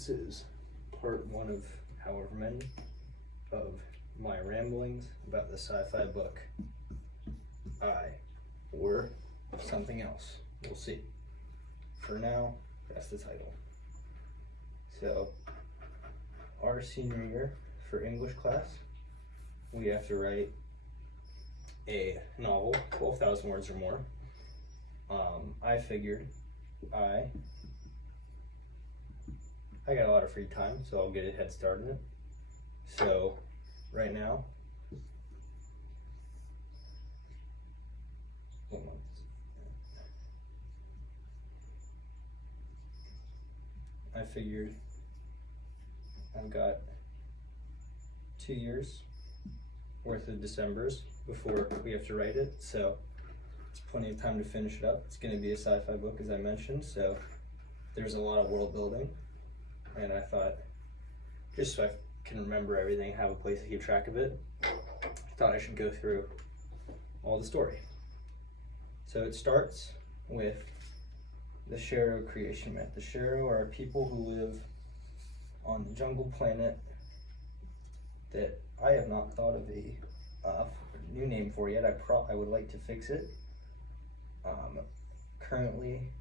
This is part one of however many of my ramblings about the sci-fi book I, or something else. We'll see. For now, that's the title. So, our senior year for English class, we have to write a novel, 12,000 words or more. I figured I got a lot of free time, so I'll get a head start in it. So, right now, I figured I've got 2 years worth of Decembers before we have to write it, so it's plenty of time to finish it up. It's going to be a sci-fi book, as I mentioned, so there's a lot of world building, and I thought, just so I can remember everything, have a place to keep track of it, I thought I should go through all the story. So it starts with the Sherho creation myth. The Sherho are people who live on the jungle planet that I have not thought of a new name for yet. I would like to fix it. Currently,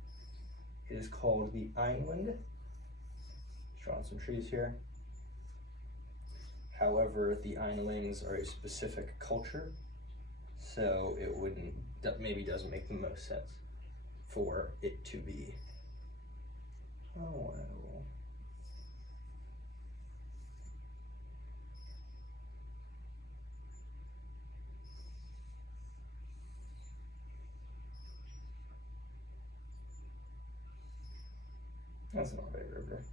it is called the Einland. Drawing some trees here. However, the Einlings are a specific culture, so it wouldn't, that maybe doesn't make the most sense for it to be. Oh well. That's not a river.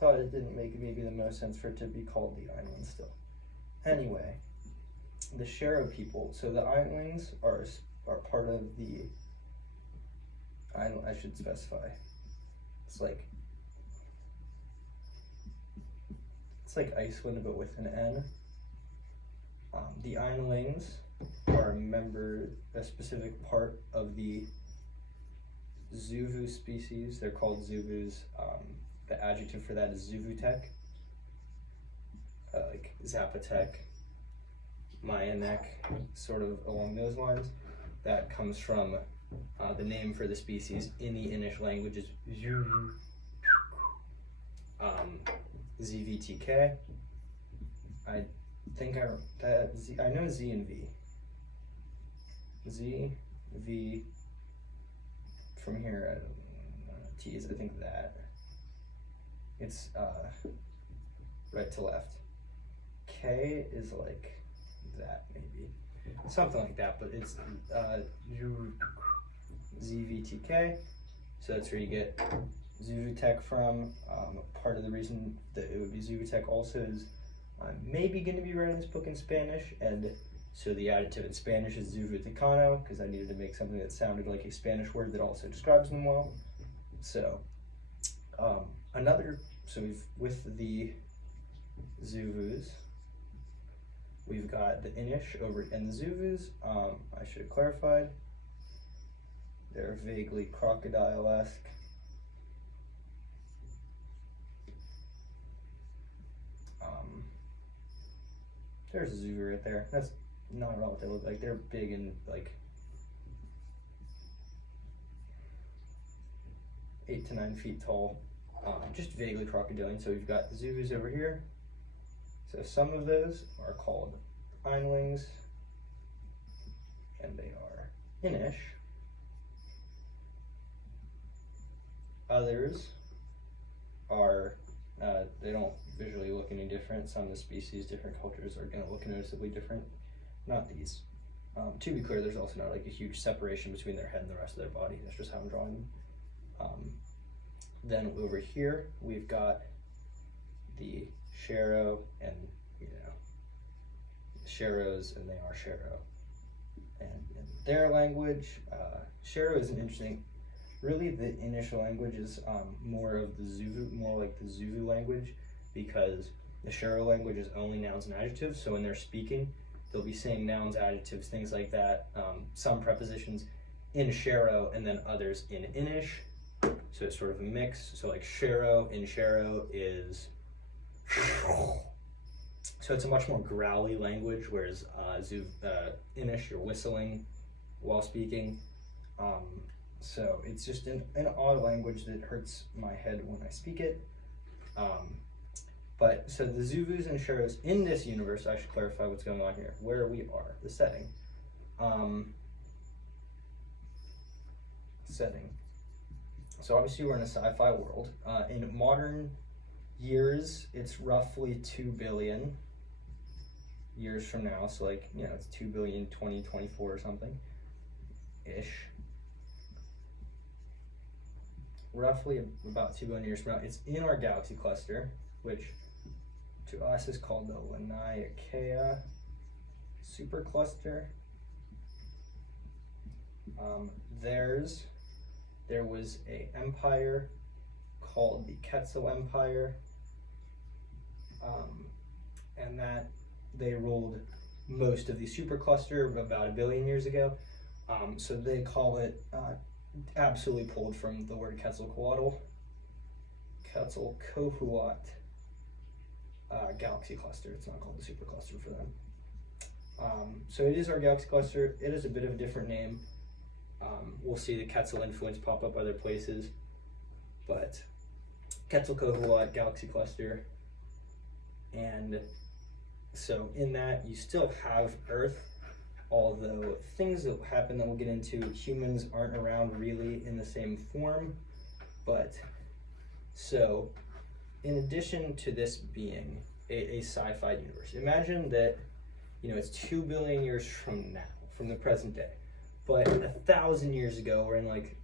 Thought it didn't make maybe the most sense for it to be called the Einland still. Anyway, the Sherho people. So the Einlings are part of the. I should specify. It's like Iceland, but with an N. The Einlings are a specific part of the Zuvu species. They're called Zuvus. The adjective for that is Zuvutech, like Zapotec, Mayanek, sort of along those lines. That comes from the name for the species in the Innish language is ZVTK. I think I know Z and V. Z, V, from here, T's, I think that. It's right to left. K is like that, maybe. Something like that, but it's ZVTK. So that's where you get Zuvutech from. Part of the reason that it would be Zuvutech also is I'm maybe going to be writing this book in Spanish, and so the adjective in Spanish is Zuvutecano, because I needed to make something that sounded like a Spanish word that also describes them well. So, with the Zuvus, we've got the Innish and the Zuvus, I should have clarified, they're vaguely crocodile-esque. There's a Zuvu right there. That's not at all what they look like. They're big and like 8 to 9 feet tall. Just vaguely crocodilian. So we've got the Zuvus over here. So some of those are called Einlings, and they are Innish. Others are, they don't visually look any different. Some of the species, different cultures are going to look noticeably different. Not these. To be clear, there's also not like a huge separation between their head and the rest of their body. That's just how I'm drawing them. Then over here, we've got the Sherho, and Sherhos, and they are Sherho. And in their language, Sherho is an interesting. Really, the initial language is more like the Zuvu language, because the Sherho language is only nouns and adjectives. So when they're speaking, they'll be saying nouns, adjectives, things like that, some prepositions, in Sherho, and then others in Innish. So it's sort of a mix. So like Sherho in Sherho is, so it's a much more growly language, whereas Innish, you're whistling while speaking. So it's just an odd language that hurts my head when I speak it. But so the Zuvus and Sherhos in this universe, I should clarify what's going on here, where we are, the setting. So obviously we're in a sci-fi world. In modern years, it's roughly 2 billion years from now. So like, you know, it's 2 billion 2024 or something ish. Roughly about 2 billion years from now. It's in our galaxy cluster, which to us is called the Laniakea supercluster. There was an empire called the Quetzal Empire, and that they ruled most of the supercluster about 1 billion years ago. So they call it, absolutely pulled from the word Quetzalcoatl, Quetzalcoatl galaxy cluster. It's not called the supercluster for them. So it is our galaxy cluster. It is a bit of a different name. We'll see the Quetzal influence pop up other places, but Quetzalcoatl galaxy cluster. And so in that, you still have Earth, although things that happen that we'll get into, humans aren't around really in the same form. But so in addition to this being a sci-fi universe, imagine that, you know, it's 2 billion years from now, from the present day. But 1,000 years ago, we're in like,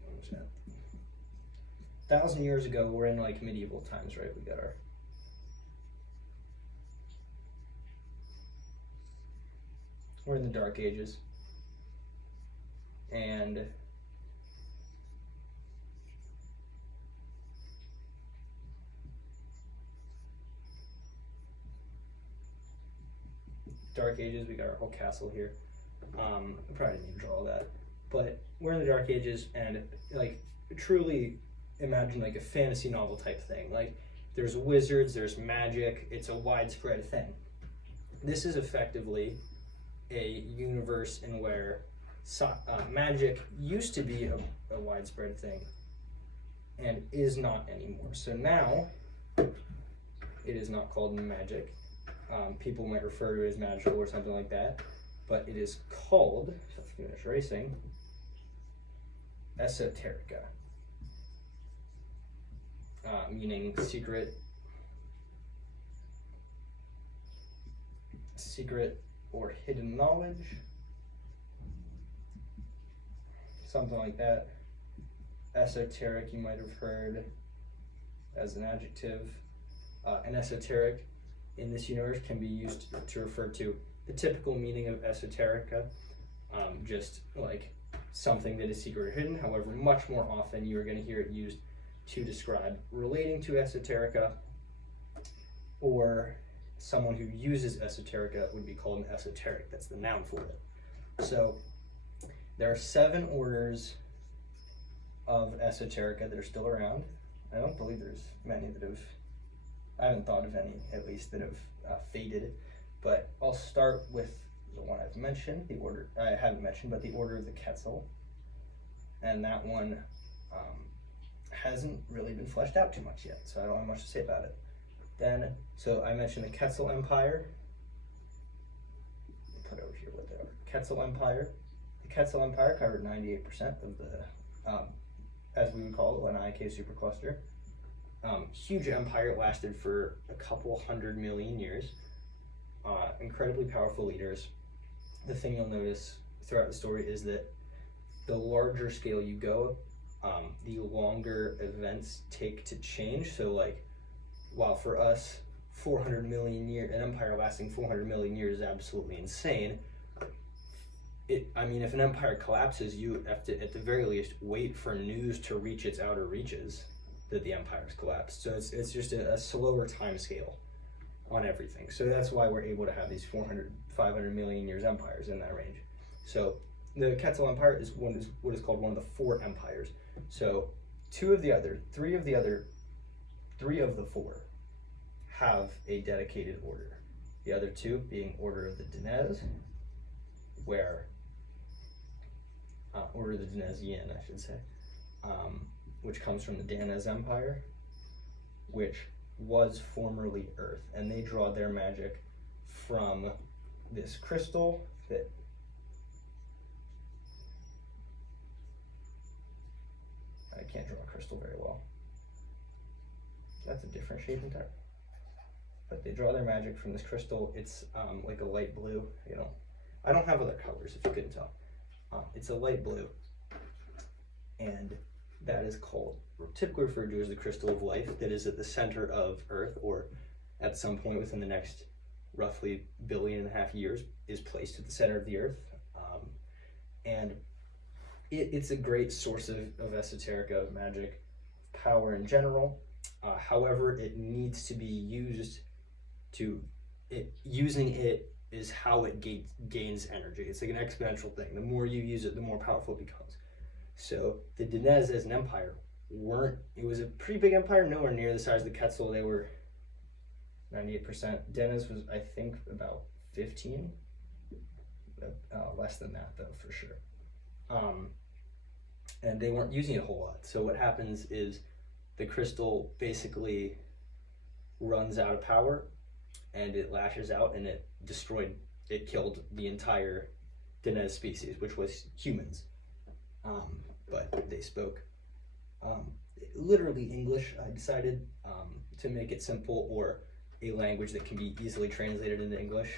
1,000 years ago, we're in like medieval times, right? We got we're in the Dark Ages. And Dark Ages, we got our whole castle here. I probably didn't need to draw all that, but we're in the Dark Ages, and like truly imagine like a fantasy novel type thing. Like there's wizards, there's magic, it's a widespread thing. This is effectively a universe in where magic used to be a widespread thing and is not anymore. So now it is not called magic. People might refer to it as magical or something like that, but it is called, so let's finish erasing, esoterica, meaning secret or hidden knowledge, something like that. Esoteric, you might have heard as an adjective. An esoteric in this universe can be used to refer to the typical meaning of esoterica, just like something that is secret or hidden. However, much more often you are going to hear it used to describe relating to esoterica, or someone who uses esoterica would be called an esoteric. That's the noun for it. So there are 7 orders of esoterica that are still around. I don't believe there's many that have, I haven't thought of any at least, that have faded. But I'll start with the one I've mentioned, the order I haven't mentioned, but the Order of the Quetzal. And that one hasn't really been fleshed out too much yet, so I don't have much to say about it. Then, so I mentioned the Quetzal Empire. I'll put over here what they are. Quetzal Empire. The Quetzal Empire covered 98% of the, as we would call it, Laniakea supercluster. Huge empire, lasted for a couple 100 million years. Incredibly powerful leaders. The thing you'll notice throughout the story is that the larger scale you go, the longer events take to change. So like, while for us 400 million years, an empire lasting 400 million years is absolutely insane. I mean, if an empire collapses, you have to, at the very least, wait for news to reach its outer reaches that the empire's collapsed. So it's just a slower time scale on everything. So that's why we're able to have these 400, 500 million years empires in that range. So the Quetzal Empire is what is called one of the four empires. So three of the four have a dedicated order. The other two being Order of the Danez, where Order of the Danesian, I should say, which comes from the Danez Empire, which was formerly Earth, and they draw their magic from this crystal that I can't draw a crystal very well. That's a different shape entirely. But they draw their magic from this crystal. It's like a light blue. I don't have other colors if you couldn't tell. It's a light blue, and that is typically referred to as the crystal of life, that is at the center of Earth, or at some point within the next roughly 1.5 billion years is placed at the center of the Earth. And it's a great source of esoterica, of magic, power in general. However, it needs to be used using it is how it gains energy. It's like an exponential thing. The more you use it, the more powerful it becomes. So the Danez as an empire it was a pretty big empire, nowhere near the size of the Quetzal. They were 98%. Danez was, I think, about 15. Less than that, though, for sure. And they weren't using it a whole lot. So what happens is the crystal basically runs out of power, and it lashes out, and it killed the entire Danez species, which was humans. But they spoke literally English. I decided to make it simple, or a language that can be easily translated into English.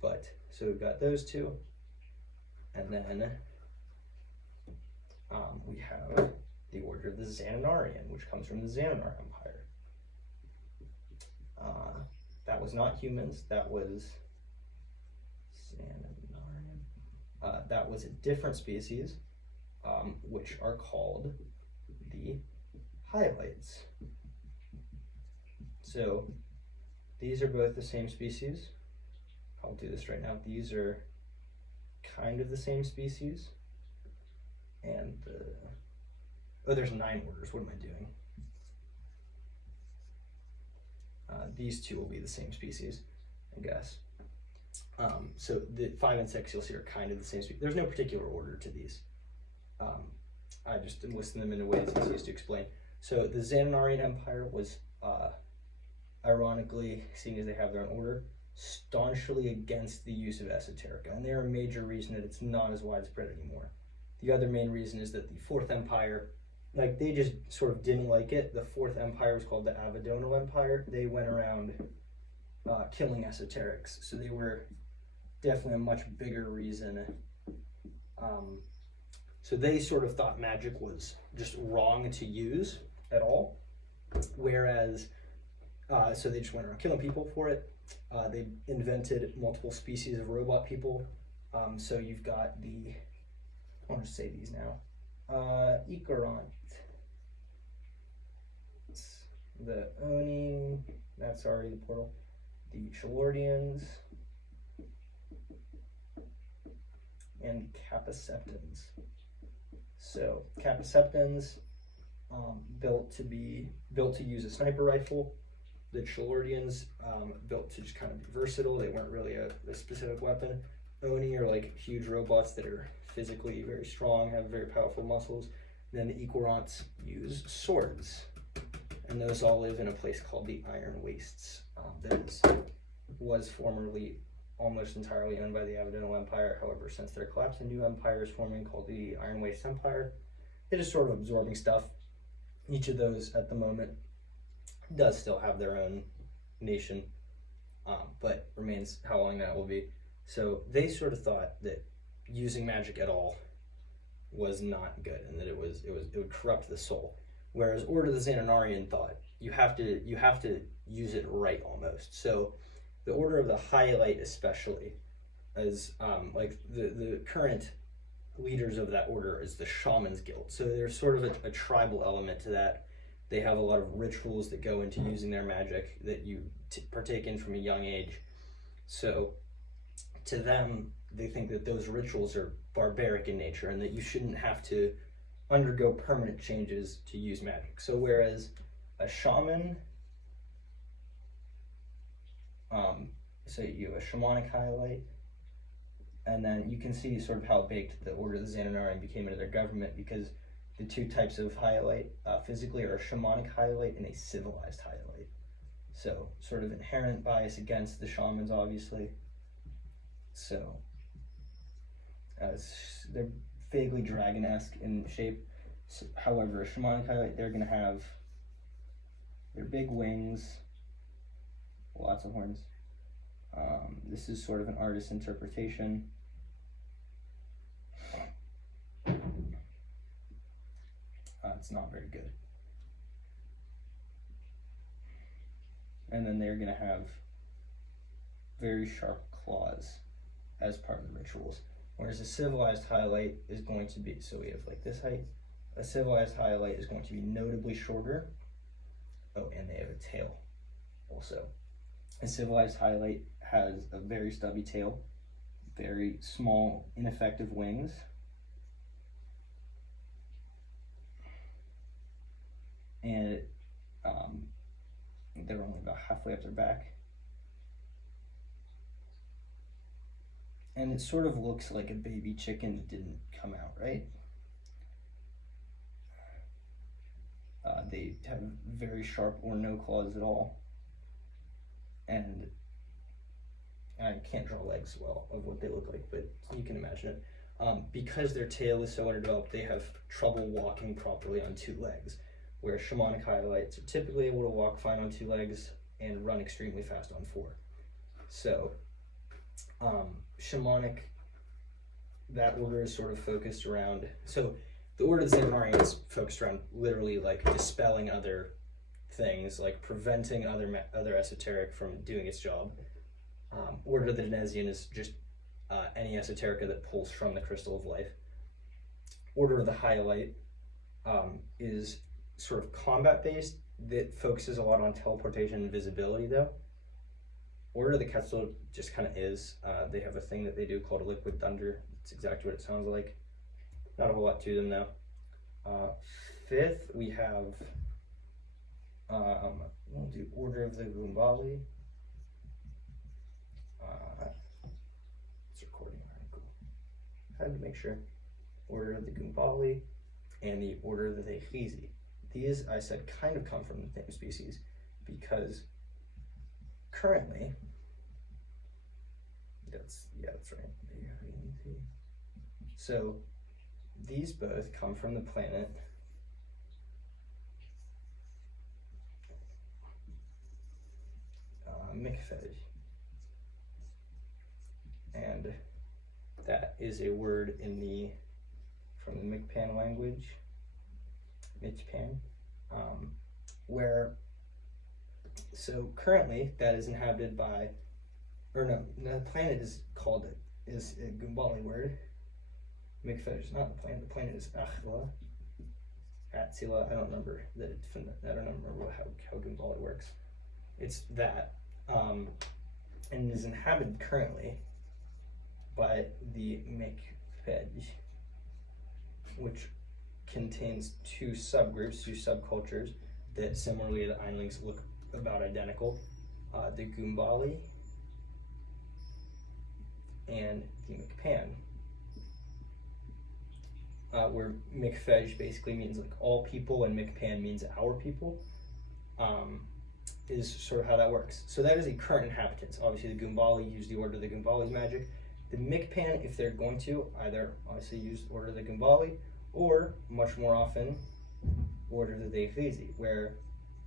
But so we've got those two, and then we have the Order of the Xananarian, which comes from the Xananar Empire. That was not humans. That was Xananarian. That was a different species, which are called the Hylites. So these are both the same species. I'll do this right now. These are kind of the same species. And there's 9 orders. What am I doing? These two will be the same species, I guess. So the 5 and 6 you'll see are kind of the same species. There's no particular order to these. I just am listing them in a way that's easiest to explain. So the Xananarian Empire was, ironically, seeing as they have their own order, staunchly against the use of esoterica, and they're a major reason that it's not as widespread anymore. The other main reason is that the Fourth Empire, they just sort of didn't like it. The Fourth Empire was called the Avedonal Empire. They went around killing esoterics, so they were definitely a much bigger reason. So they sort of thought magic was just wrong to use at all, whereas, so they just went around killing people for it. They invented multiple species of robot people. So you've got I'll just say these now. Icarant, the Oni, that's already the portal. The Chalordians, and Capaceptins. So Capaceptins, built to use a sniper rifle. The Chalordians, built to just kind of be versatile. They weren't really a specific weapon. Oni are like huge robots that are physically very strong, have very powerful muscles. And then the Icarants use swords. And those all live in a place called the Iron Wastes. That was formerly almost entirely owned by the Avedonal Empire. However, since their collapse, a new empire is forming called the Iron Wastes Empire. It is sort of absorbing stuff. Each of those at the moment does still have their own nation, but remains how long that will be. So they sort of thought that using magic at all was not good, and that it would corrupt the soul. Whereas Order of the Xananarian thought you have to use it right almost. So the Order of the Hylite, especially, as like the current leaders of that order is the Shaman's Guild. So there's sort of a tribal element to that. They have a lot of rituals that go into using their magic that you partake in from a young age. So to them, they think that those rituals are barbaric in nature and that you shouldn't have to undergo permanent changes to use magic. So whereas a shaman, so you have a shamanic highlight, and then you can see sort of how baked the Order of the Xananarian became into their government, because the two types of highlight physically are a shamanic highlight and a civilized highlight. So sort of inherent bias against the shamans, obviously. So they're vaguely dragon-esque in shape. So, however, a shamanic highlight, they're going to have their big wings, lots of horns. This is sort of an artist's interpretation. It's not very good. And then they're going to have very sharp claws as part of the rituals. Whereas a civilized highlight is going to be, so we have like this height. A civilized highlight is going to be notably shorter. Oh, and they have a tail also. A civilized highlight has a very stubby tail, very small, ineffective wings. And they're only about halfway up their back. And it sort of looks like a baby chicken that didn't come out, right? They have very sharp or no claws at all. And I can't draw legs well of what they look like, but you can imagine it. Because their tail is so underdeveloped, they have trouble walking properly on two legs, where shamanic highlights are typically able to walk fine on two legs and run extremely fast on four. So shamanic, that order is sort of focused around, so the Order of the Xananarian is focused around literally like dispelling other things, like preventing other esoteric from doing its job. Order of the Denesian is just any esoterica that pulls from the crystal of life. Order of the Hyalite is sort of combat based, that focuses a lot on teleportation and visibility though. Order of the Quetzal just kind of is. They have a thing that they do called a liquid thunder. It's exactly what it sounds like. Not a whole lot to them though. Fifth, we have, we'll do Order of the Gumbali. It's recording, alright, cool. Had to make sure. Order of the Gumbali and the Order of the Techizi. These, I said, kind of come from the same species, because currently, that's right. So these both come from the planet Mikfej, and that is a word from the Micpan language, Michpan, where, so currently that is inhabited by, or no, the planet is a Gumbali word. Mikfej is not the planet is Achla, Atzila, I don't remember how Gumbali works. It's that, and is inhabited currently by the Mikfej, which contains two subgroups, two subcultures that similarly to the Einlings look about identical. The Gumbali and the Micpan, where Mikfej basically means like all people and Micpan means our people, is sort of how that works. So that is the current inhabitants. Obviously the Gumbali use the Order of the Gumbali's magic. The Micpan, if they're going to, either obviously use Order of the Gumbali, or much more often, Order of the Techizi, where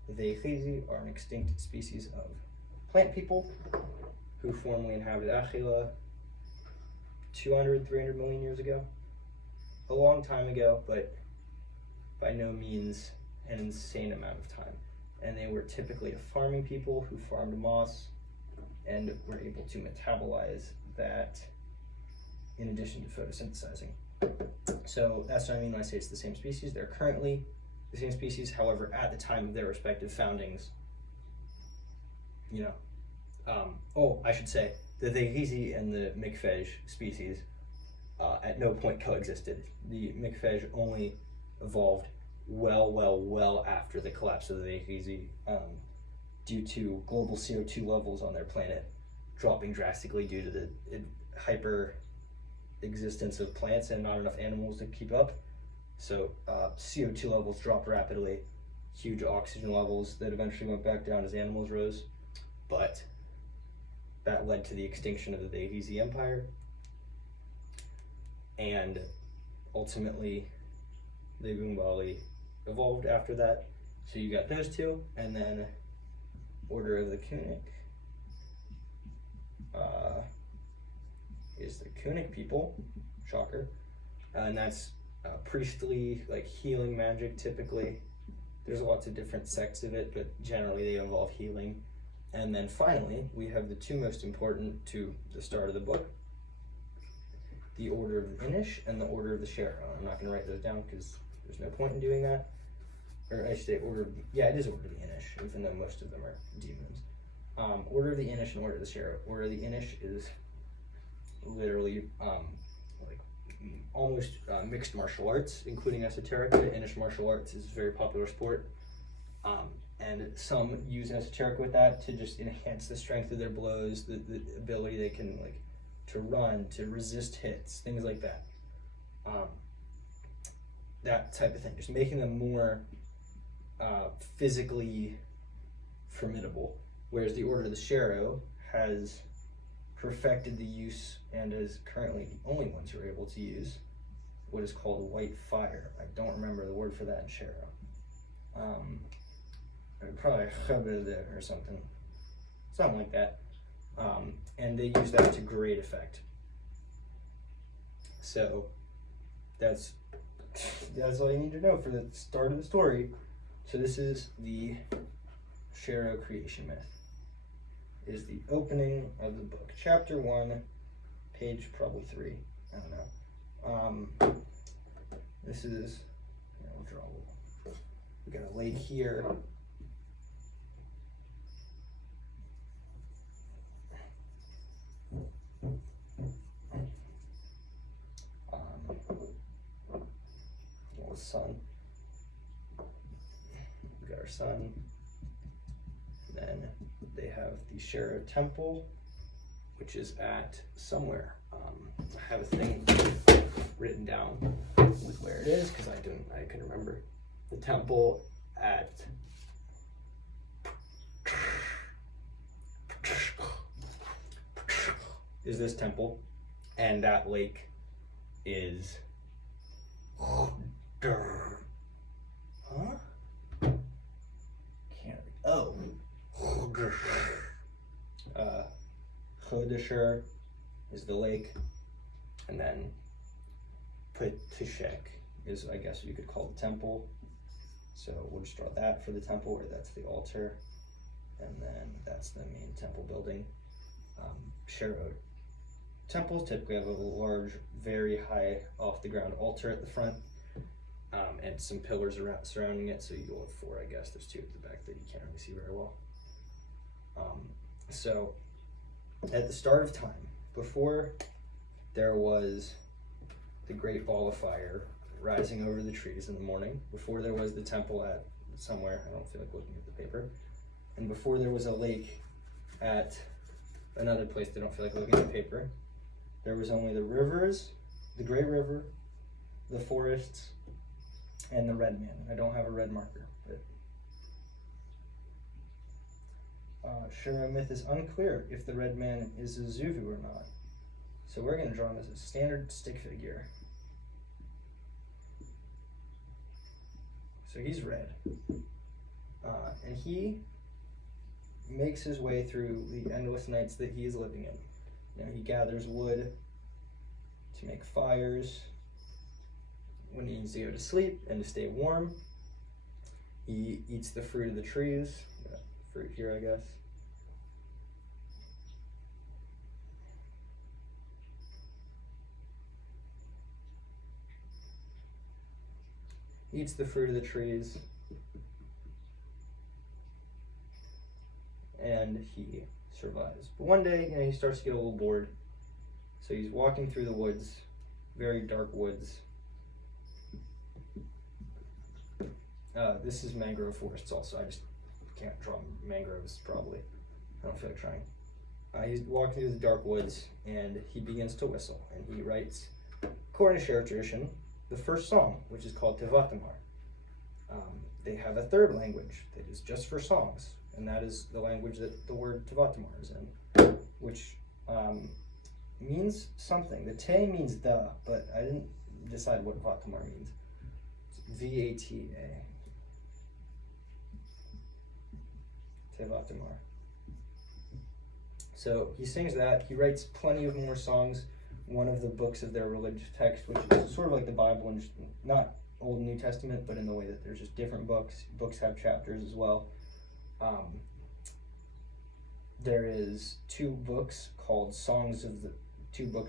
the Techizi are an extinct species of plant people who formerly inhabited Achila 200, 300 million years ago. A long time ago, but by no means an insane amount of time. And they were typically a farming people who farmed moss and were able to metabolize that in addition to photosynthesizing. So that's what I mean when I say it's the same species. They're currently the same species, however, at the time of their respective foundings, I should say the Theghizi and the Mikfej species at no point coexisted. The Mikfej only evolved well after the collapse of the Theghizi, due to global CO2 levels on their planet dropping drastically due to the hyper existence of plants and not enough animals to keep up. So CO2 levels dropped rapidly, huge oxygen levels that eventually went back down as animals rose, but that led to the extinction of the Theghizi Empire, and ultimately the Umbali evolved after that. So you got those two, and then Order of the Kunik is the Kunik people, shocker, and that's priestly, like healing magic typically. There's lots of different sects of it, but generally they involve healing. And then finally, we have the two most important to the start of the book, the Order of the Inish and the Order of the Sherho. I'm not going to write those down because there's no point in doing that. Or I should say it is Order of the Inish, even though most of them are demons. Order of the Inish and Order of the Sherho. Order of the Inish is literally like almost mixed martial arts, including esoteric. The Inish martial arts is a very popular sport. And some use esoteric with that to just enhance the strength of their blows, the ability they can like to run, to resist hits, things like that. That type of thing, just making them more physically formidable. Whereas the Order of the Sherho has perfected the use and is currently the only ones who are able to use what is called white fire. I don't remember the word for that in Sherho. Probably or something like that. And they use that to great effect. So that's all you need to know for the start of the story. So this is the Sherho creation myth. It is the opening of the book, chapter 1, page probably 3. I don't know. This is, we'll draw a little. We got a lake here. Sun. We got our sun. Then they have the Sherho temple, which is at somewhere. I have a thing written down with where it is because I can remember. The temple at is this temple, and that lake is Chodesher is the lake, and then Petishek is, I guess you could call the temple. So we'll just draw that for the temple, where that's the altar, and then that's the main temple building. Sherho temples typically have a large, very high off the ground altar at the front, and some pillars surrounding it, so you'll have 4, I guess. There's 2 at the back that you can't really see very well. So at the start of time, before there was the great ball of fire rising over the trees in the morning, before there was the temple at somewhere, I don't feel like looking at the paper, and before there was a lake at another place that I don't feel like looking at the paper, there was only the rivers, the Great River, the forests, and the red man. I don't have a red marker, but Sherho myth is unclear if the red man is a Zuvu or not. So we're going to draw him as a standard stick figure. So he's red. And he makes his way through the endless nights that he is living in. You know, he gathers wood to make fires when he needs to go to sleep and to stay warm. He eats the fruit of the trees. Got fruit here, I guess. He eats the fruit of the trees, and he survives. But one day, he starts to get a little bored. So he's walking through the woods, very dark woods. This is mangrove forests also. I just can't draw mangroves, probably. I don't feel like trying. He's walking through the dark woods, and he begins to whistle. And he writes, according to Sherho tradition, the first song, which is called Tevatamar. They have a third language that is just for songs, and that is the language that the word Tevatamar is in, which means something. The te means the, but I didn't decide what Vatamar means. It's V-A-T-A. Tevatamar. So he sings that. He writes plenty of more songs. One of the books of their religious text, which is sort of like the Bible, and not Old and New Testament, but in the way that there's just different books. Books have chapters as well. There is two books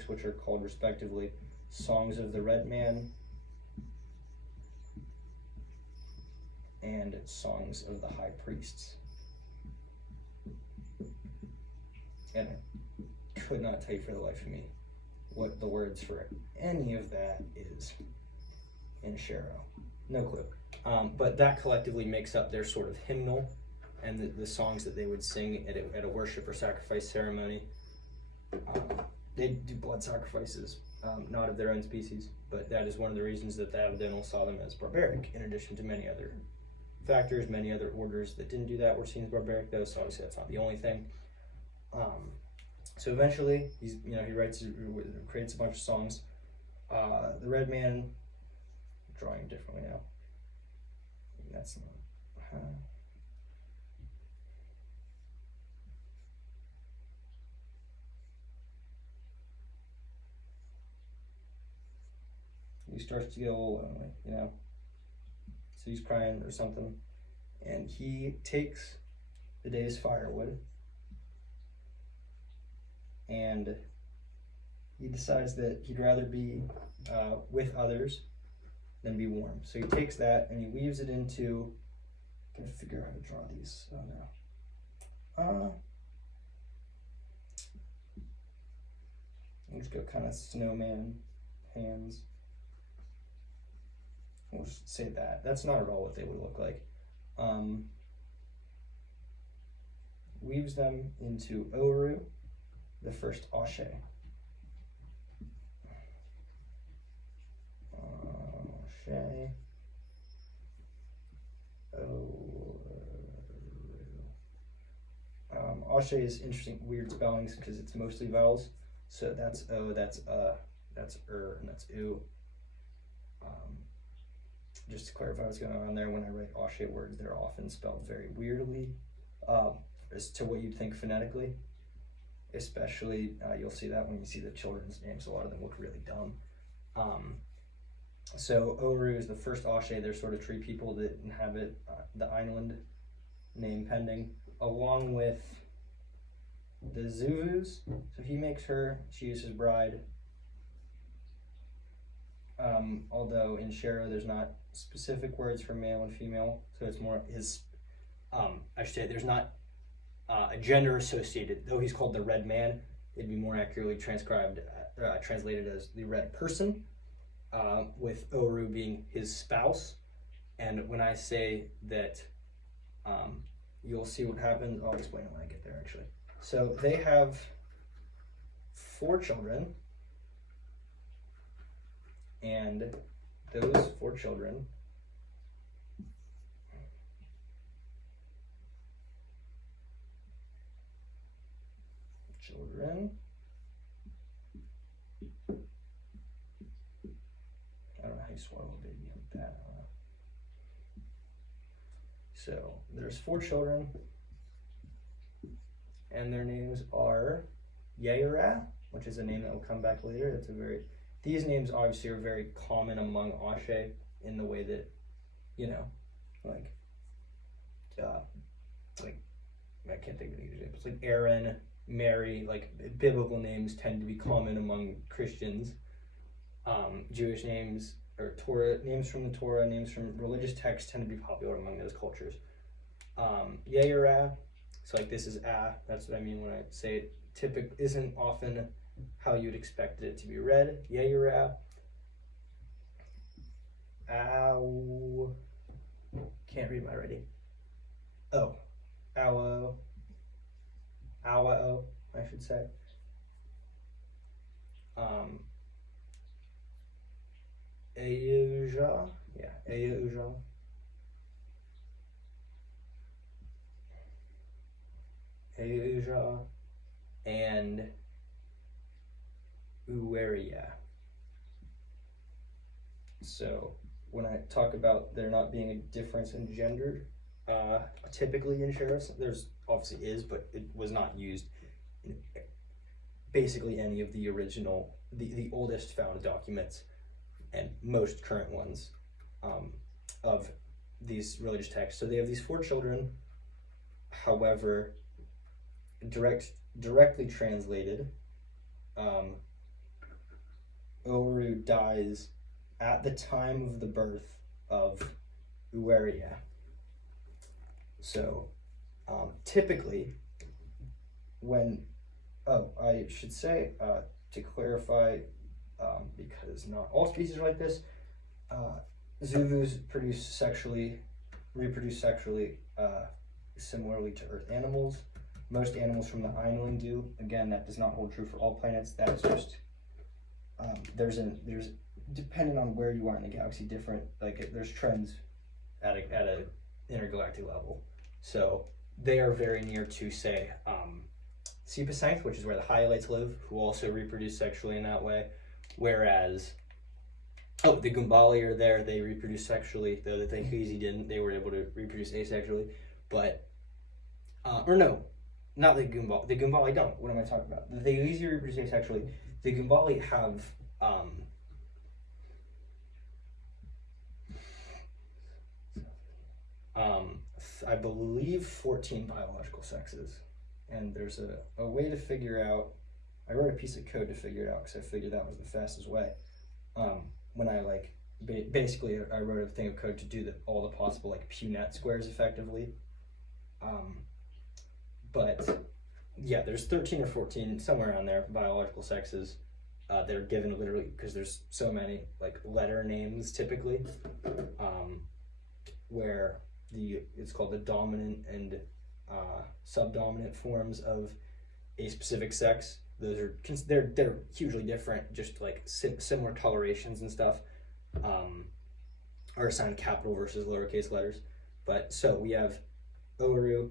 which are called respectively Songs of the Red Man and Songs of the High Priests. And I could not tell you for the life of me what the words for any of that is in Sherho. No clue. But that collectively makes up their sort of hymnal and the songs that they would sing at a worship or sacrifice ceremony. They do blood sacrifices, not of their own species, but that is one of the reasons that the Aboriginal saw them as barbaric, in addition to many other factors. Many other orders that didn't do that were seen as barbaric, though, so obviously that's not the only thing. So eventually, he creates a bunch of songs. The Red Man, I'm drawing differently now. That's not. He starts to get a little lonely, So he's crying or something, and he takes the day's firewood, and he decides that he'd rather be with others than be warm. So he takes that and he weaves it into. I'm gonna figure out how to draw these. Oh no. Let's go kind of snowman hands. We'll just say that. That's not at all what they would look like. Weaves them into Oru, the first Ashe. Ashe. Oru. Ashe is interesting, weird spellings because it's mostly vowels. So that's O, that's that's and that's U. Just to clarify what's going on there, when I write Ashe words, they're often spelled very weirdly as to what you'd think phonetically. Especially, you'll see that when you see the children's names. A lot of them look really dumb. So Oru is the first Ashe. There's sort of tree people that inhabit the island, name pending, along with the Zuvus. So he makes her, she is his bride. Although in Sherho there's not specific words for male and female, so it's more his, I should say there's not a gender associated, though he's called the Red Man, it'd be more accurately translated as the Red Person, with Oru being his spouse. And when I say that, you'll see what happens, I'll explain it when I get there actually. So they have 4 children, and those 4 children I don't know how you swallow a baby like that. So there's 4 children, and their names are Yeira, which is a name that will come back later. It's these names obviously are very common among Ashe in the way that, like I can't think of any examples. Like Aaron, Mary, like biblical names tend to be common among Christians. Jewish names or Torah names from the Torah, names from religious texts tend to be popular among those cultures. Yeira So like this is that's what I mean when I say it isn't often how you'd expect it to be read. Yeah, you're ow. Can't read my writing. Oh. Owo. Owo, I should say. Ayuja. Yeah, Ayuja. Ayuja. And Uweria. So when I talk about there not being a difference in gender, typically in sheriffs, there's obviously is, but it was not used in basically any of the original, the oldest found documents and most current ones of these religious texts. So they have these 4 children. However, directly translated, Oru dies at the time of the birth of Uweria. So typically when, I should say, to clarify, because not all species are like this, Zulus reproduce sexually similarly to Earth animals. Most animals from the island do. Again, that does not hold true for all planets. That is just there's depending on where you are in the galaxy, different, like there's trends at a intergalactic level. So they are very near to, say, Sepasanct, which is where the Hyalites live, who also reproduce sexually in that way. Whereas, the Gumbali are there, they reproduce sexually, though the Tehuzi didn't, they were able to reproduce asexually. But, or no, not the Gumbali. The Gumbali don't. What am I talking about? The Tehuzi reproduce asexually. The Gumbali have, I believe 14 biological sexes. And there's a way to figure out, I wrote a piece of code to figure it out because I figured that was the fastest way. When I basically I wrote a thing of code to do all the possible PUNet squares effectively. But yeah, there's 13 or 14, somewhere around there, biological sexes that are given literally because there's so many letter names typically, where it's called the dominant and subdominant forms of a specific sex. Those are they're hugely different, just similar colorations and stuff are assigned capital versus lowercase letters. But so we have Oru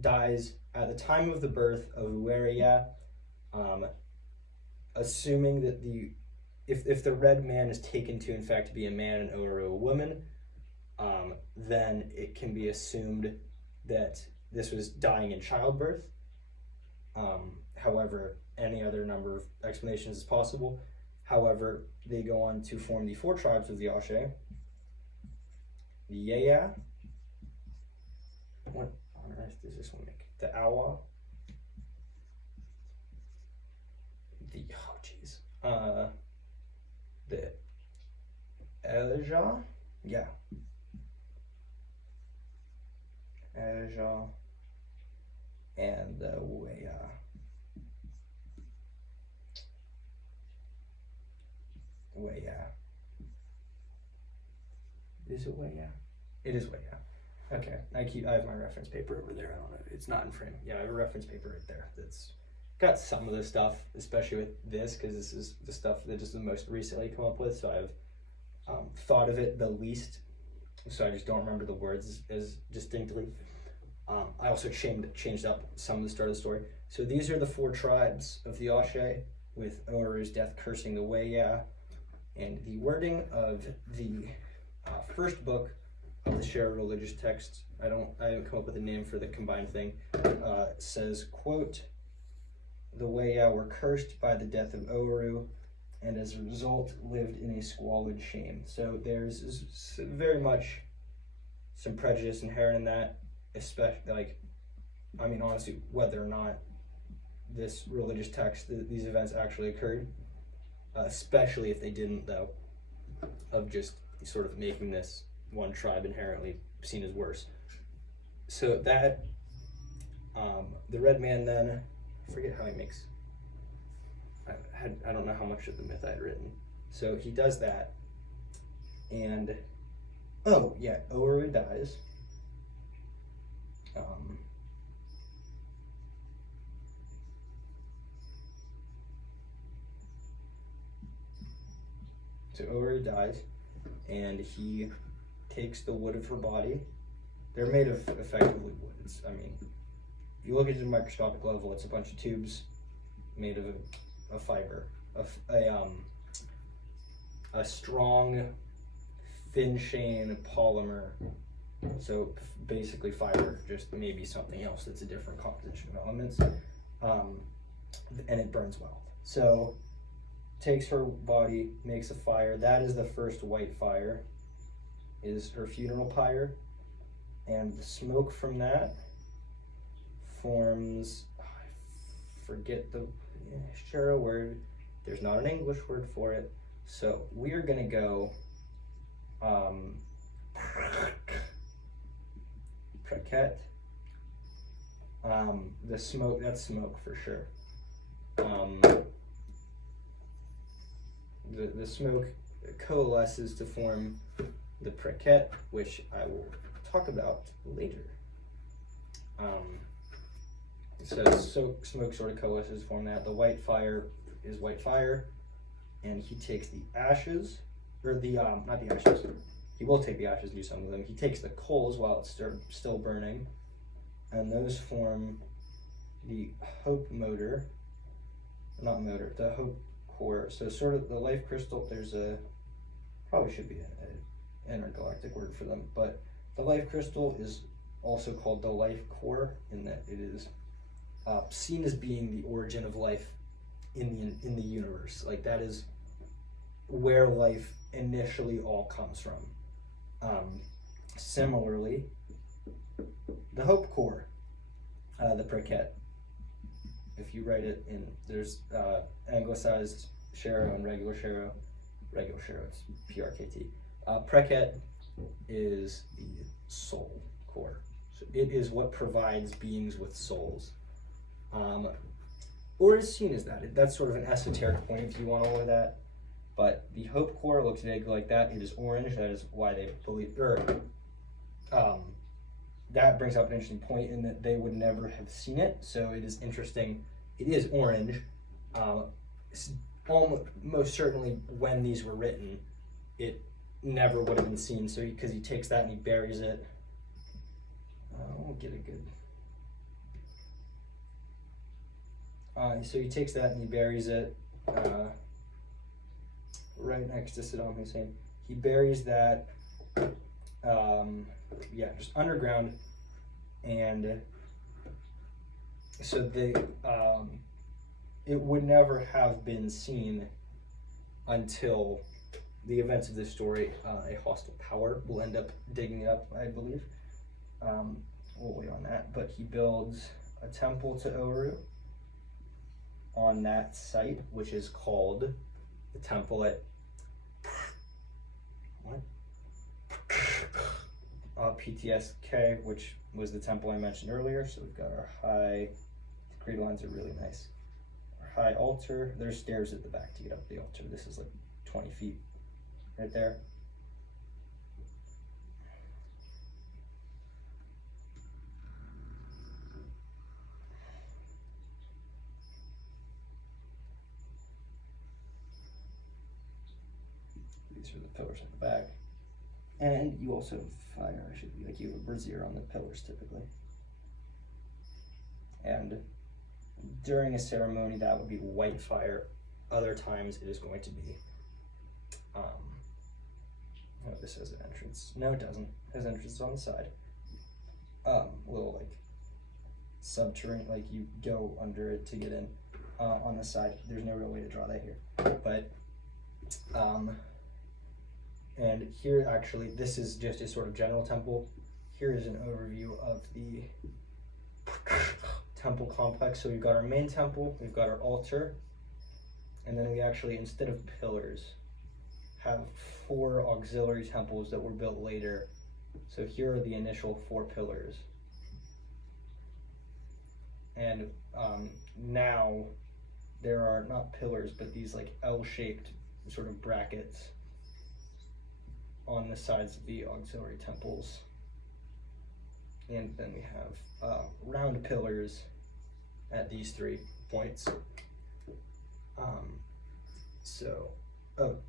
dies at the time of the birth of Uweria, assuming that if the red man is taken to in fact be a man and Oru a woman, then it can be assumed that this was dying in childbirth. However, any other number of explanations is possible. However, they go on to form the 4 tribes of the Ashe. The Yeya. What on earth does this one make? The Awa. The Elja. Yeah. Elja. And the Weya. Weya. Is it Weya? It is Weya. Okay. I have my reference paper over there. I don't know. It's not in frame. Yeah, I have a reference paper right there that's got some of the stuff, especially with this, because this is the stuff that just the most recently come up with. So I've thought of it the least, so I just don't remember the words as distinctly. I also changed up some of the start of the story. So these are the 4 tribes of the Ashe, with Oru's death cursing the Weya, and the wording of the first book of the Sherho religious text, I didn't come up with a name for the combined thing, says, quote, "The Weya were cursed by the death of Oru, and as a result lived in a squalid shame." So there's very much some prejudice inherent in that, especially, honestly, whether or not this religious text, these events actually occurred, especially if they didn't, though, of just sort of making this one tribe inherently seen as worse. So that The red man then, I forget how he makes. I don't know how much of the myth I had written. So he does that, and oh yeah, Oru dies. So Oru dies, and he takes the wood of her body. They're made of effectively wood. I mean, if you look at it at a microscopic level, it's a bunch of tubes made of a fiber, a strong, thin chain polymer. So basically fiber, just maybe something else that's a different composition of elements, and it burns well. So takes her body, makes a fire. That is the first white fire, is her funeral pyre, and the smoke from that forms, I forget the Sherho word, there's not an English word for it, so we're gonna go Praket. The smoke, that's smoke for sure. The smoke coalesces to form the Praket, which I will talk about later. So smoke sort of coalesces to form that. The white fire is white fire, and he takes the ashes, or the, not the ashes, he will take the ashes and do something with them. He takes the coals while it's still burning, and those form the hope motor, not motor, the hope core. So sort of the life crystal, there's probably should be an intergalactic word for them, but the life crystal is also called the life core, in that it is seen as being the origin of life in the universe. Like, that is where life initially all comes from. Similarly, the hope core, the Praket, if you write it in, there's anglicized Sherho and regular Sherho. Regular Sherho, it's PRKT. Praket is the soul core. So it is what provides beings with souls. Or is seen as that. That's sort of an esoteric point of view on all of that. But the hope core looks vague like that. It is orange. That is why they believe, that brings up an interesting point in that they would never have seen it. So it is interesting. It is orange. Most certainly when these were written, it never would have been seen. So because he takes that and he buries it. We'll get a good. So he takes that and he buries it right next to Saddam Hussein. He buries that, just underground, and so it would never have been seen until the events of this story. A hostile power will end up digging it up, I believe. We'll wait on that, but he builds a temple to Oru on that site, which is called the temple at PTSK, which was the temple I mentioned earlier. So we've got our high, the creed lines are really nice. Our high altar, there's stairs at the back to get up the altar. This is like 20 feet right there. These are the pillars at the back. And you also have fire, you have a brazier on the pillars typically. And during a ceremony, that would be white fire. Other times it is going to be, this has an entrance. No, it doesn't. It has entrance on the side. Little like subterranean, like you go under it to get in on the side. There's no real way to draw that here. But, and here actually, this is just a sort of general temple. Here is an overview of the temple complex. So we've got our main temple, we've got our altar, and then we actually, instead of pillars, have 4 auxiliary temples that were built later. So here are the initial 4 pillars. and now there are not pillars, but these like L-shaped sort of brackets on the sides of the auxiliary temples. And then we have round pillars at these 3 points.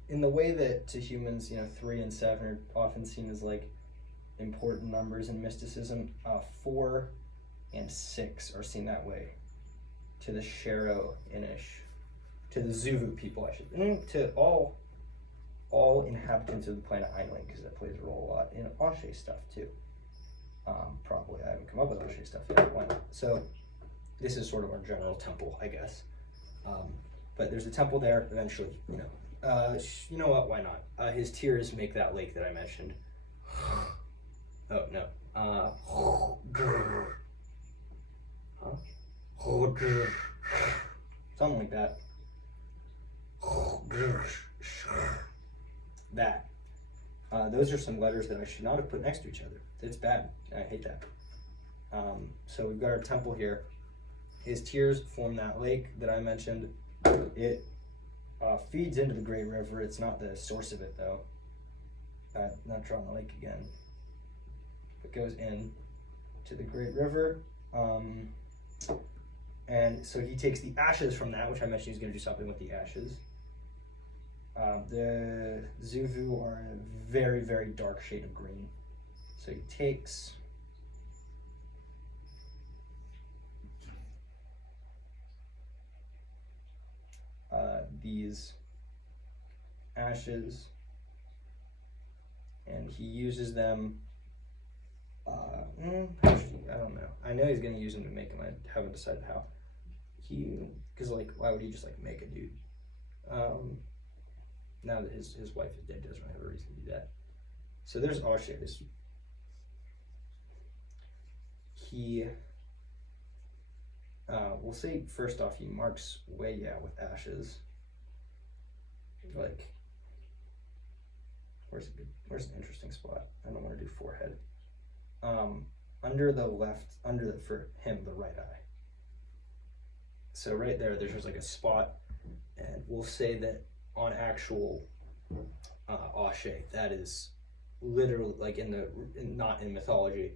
In the way that to humans, 3 and 7 are often seen as like important numbers in mysticism, 4 and 6 are seen that way to the Sherho Inish, to the Zuvu people, I should, and to all inhabitants of the planet Einling, because that plays a role a lot in Ashe stuff too. Probably, I haven't come up with Ashe stuff yet. Why not? So this is sort of our general temple, I guess. But there's a temple there eventually. You know what? Why not? His tears make that lake that I mentioned. Oh no. Something like that. That. Those are some letters that I should not have put next to each other. It's bad. I hate that. So we've got our temple here. His tears form that lake that I mentioned. It feeds into the Great River. It's not the source of it, though. I'm not drawing the lake again. It goes in to the Great River. And so he takes the ashes from that, which I mentioned he's going to do something with the ashes. The Zuvu are in a very, very dark shade of green. So he takes these ashes and he uses them. I don't know. I know he's going to use them to make them. I haven't decided how. Because like, why would he just like make a dude? Now that his wife is dead, doesn't have a reason to do that. So there's Ashes. He, we'll say first off, he marks way out with ashes. Like, where's an interesting spot? I don't want to do forehead. Under the left, for him, the right eye. So right there, there's just like a spot, and we'll say that on actual Ashe, that is literally like not in mythology,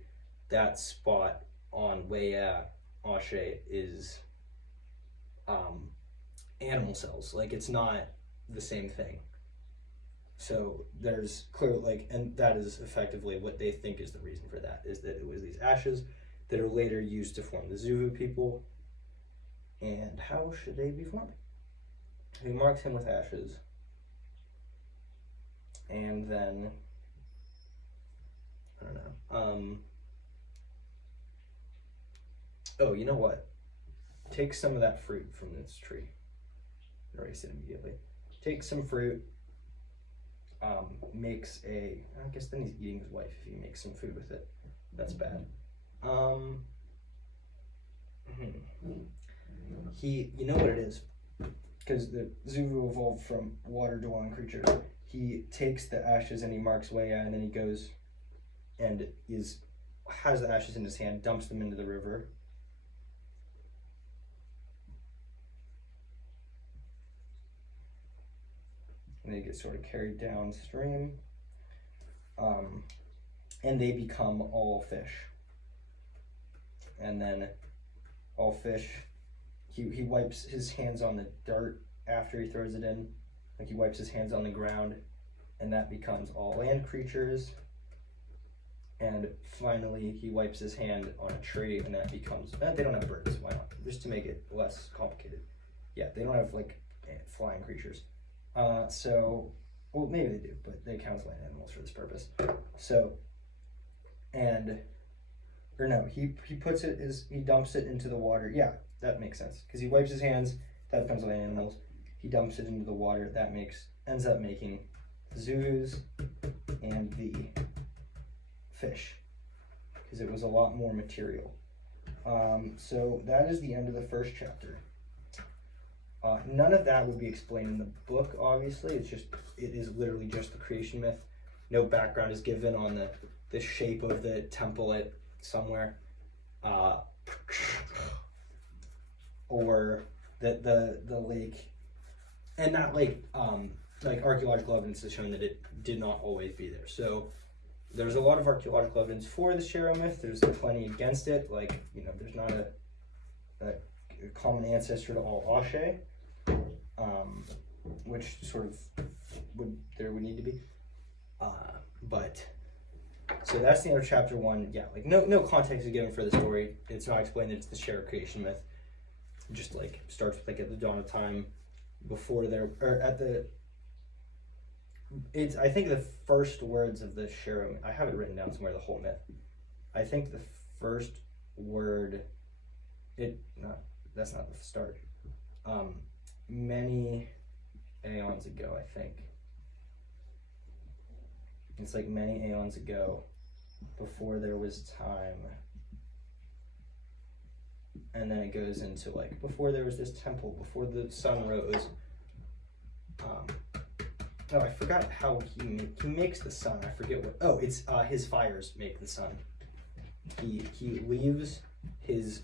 that spot on Weya Ashe is animal cells. Like it's not the same thing. So there's clearly like, and that is effectively what they think is the reason for that, is that it was these ashes that are later used to form the Zuvu people. And how should they be formed? He marks him with ashes. And then, I don't know. Oh, you know what? Take some of that fruit from this tree. Erase it immediately. Take some fruit. Makes I guess then he's eating his wife if he makes some food with it. That's bad. You know what it is? Because the Zuvu evolved from water-dwelling creatures. He takes the ashes and he marks Weya, and then he goes and has the ashes in his hand, dumps them into the river. And they get sort of carried downstream. And they become all fish. And then all fish, he wipes his hands on the dirt after he throws it in. Like he wipes his hands on the ground, and that becomes all land creatures. And finally, he wipes his hand on a tree, and that becomes, they don't have birds, why not? Just to make it less complicated. Yeah, they don't have like flying creatures. Well, maybe they do, but they count as land animals for this purpose. He dumps it into the water. Yeah, that makes sense. Because he wipes his hands, that becomes land animals. He dumps it into the water, that ends up making the Zuvus and the fish. Because it was a lot more material. So that is the end of the first chapter. None of that would be explained in the book, obviously. It is literally just the creation myth. No background is given on the shape of the temple at somewhere. or the lake, and not like archaeological evidence has shown that it did not always be there. So there's a lot of archaeological evidence for the Sherho myth. There's plenty against it. Like, there's not a common ancestor to all Ashe, which sort of would need to be. But so that's the end of chapter 1. Yeah, like no context is given for the story. It's not explained that it's the Sherho creation myth. It just like starts with like at the dawn of time, before there, or at the. I think the first words of the Sherho. I have it written down somewhere. The whole myth. I think the first word. That's not the start. Many aeons ago, I think. It's like many aeons ago, before there was time. And then it goes into like, before there was this temple, before the sun rose. I forgot how he makes the sun. I forget what. Oh, it's his fires make the sun. He leaves his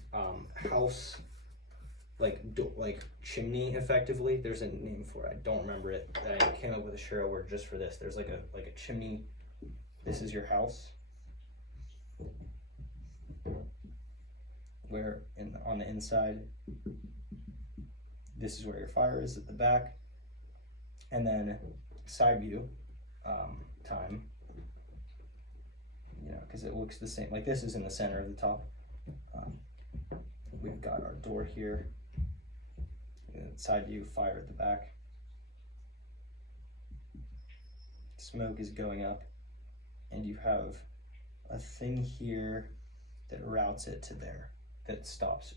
house like chimney effectively. There's a name for it. I don't remember it. I came up with a Sherho word just for this. There's like a chimney. This is your house. Where on the inside, this is where your fire is at the back, and then side view, time. Because it looks the same. Like this is in the center of the top. We've got our door here. Side view, fire at the back. Smoke is going up, and you have a thing here that routes it to there. That stops,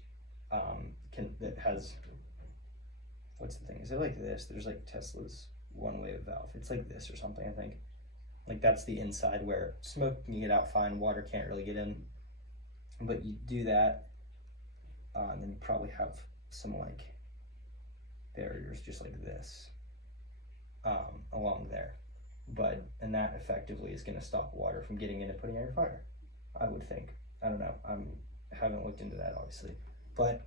that has, what's the thing? Is it like this? There's like Tesla's one-way valve. It's like this or something, I think. Like that's the inside where smoke can get out fine, water can't really get in. But you do that, and then you probably have some like barriers just like this, along there. And that effectively is gonna stop water from getting in and putting out your fire, I would think. I don't know, haven't looked into that obviously, but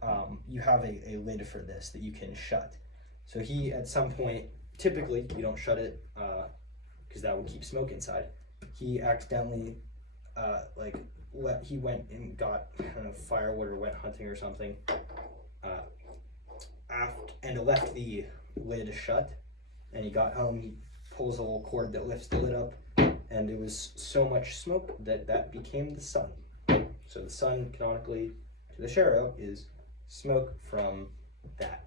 you have a lid for this that you can shut. So he, at some point, typically you don't shut it because that would keep smoke inside. He accidentally he went and got, I don't know, firewood or went hunting or something, and left the lid shut, and he got home. He pulls a little cord that lifts the lid up, and it was so much smoke that became the sun. So the sun, canonically, to the Sherho, is smoke from that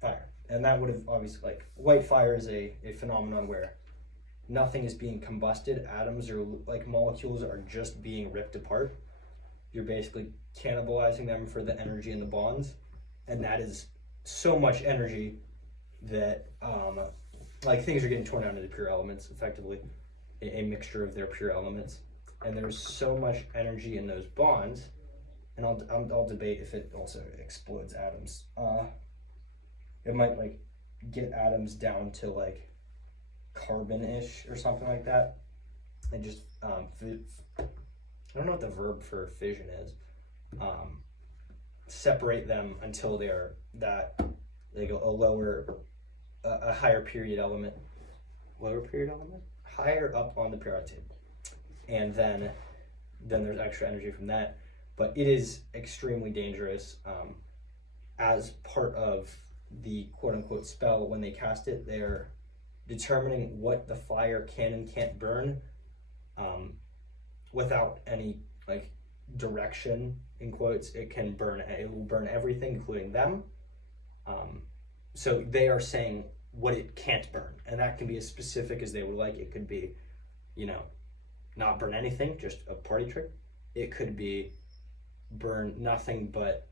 fire. And that would have obviously, like, white fire is a phenomenon where nothing is being combusted. Atoms or like molecules are just being ripped apart. You're basically cannibalizing them for the energy in the bonds. And that is so much energy that like things are getting torn down into pure elements, effectively, a mixture of their pure elements. And there's so much energy in those bonds, and I'll debate if it also explodes atoms. It might like get atoms down to like carbon-ish or something like that, and just I don't know what the verb for fission is. Separate them until they go a higher period element, higher up on the periodic table. And then there's extra energy from that. But it is extremely dangerous. As part of the quote-unquote spell, when they cast it, they're determining what the fire can and can't burn without any like direction, in quotes. It will burn everything, including them. So they are saying what it can't burn, and that can be as specific as they would like. It could be, not burn anything, just a party trick. It could be burn nothing but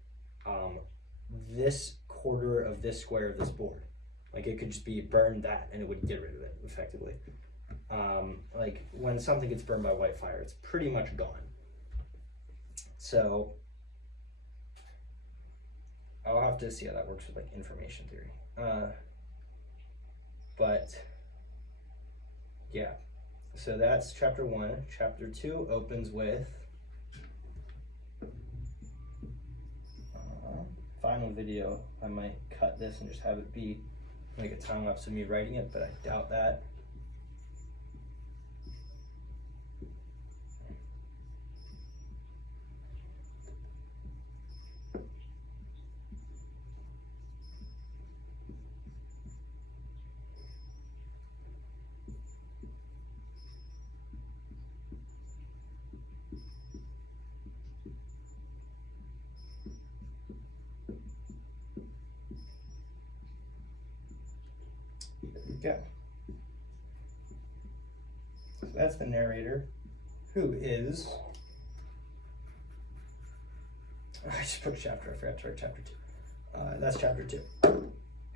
this quarter of this square of this board. Like it could just be burn that and it would get rid of it effectively. Like when something gets burned by white fire, it's pretty much gone. So I'll have to see how that works with like information theory. But yeah. So that's chapter 1. Chapter 2 opens with final video, I might cut this and just have it be like a time lapse of me writing it, but I doubt that. There we go. So that's the narrator, who is, I just put a chapter, I forgot to write chapter 2. That's chapter 2.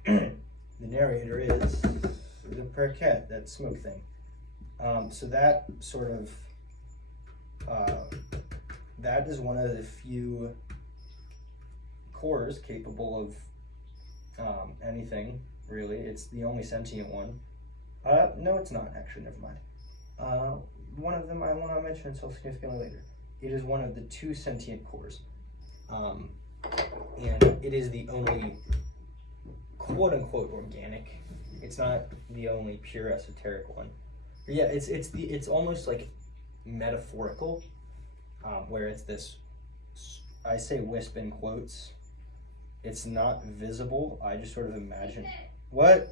The narrator is the parquet, that smoke thing. So that sort of, that is one of the few cores capable of anything, really. It's the only sentient one. No, it's not, actually, never mind. One of them I want to mention until significantly later. It is one of the 2 sentient cores. And it is the only quote-unquote organic. It's not the only pure esoteric one. But yeah, it's almost like metaphorical, where it's this, I say wisp in quotes. It's not visible. I just sort of imagine. What?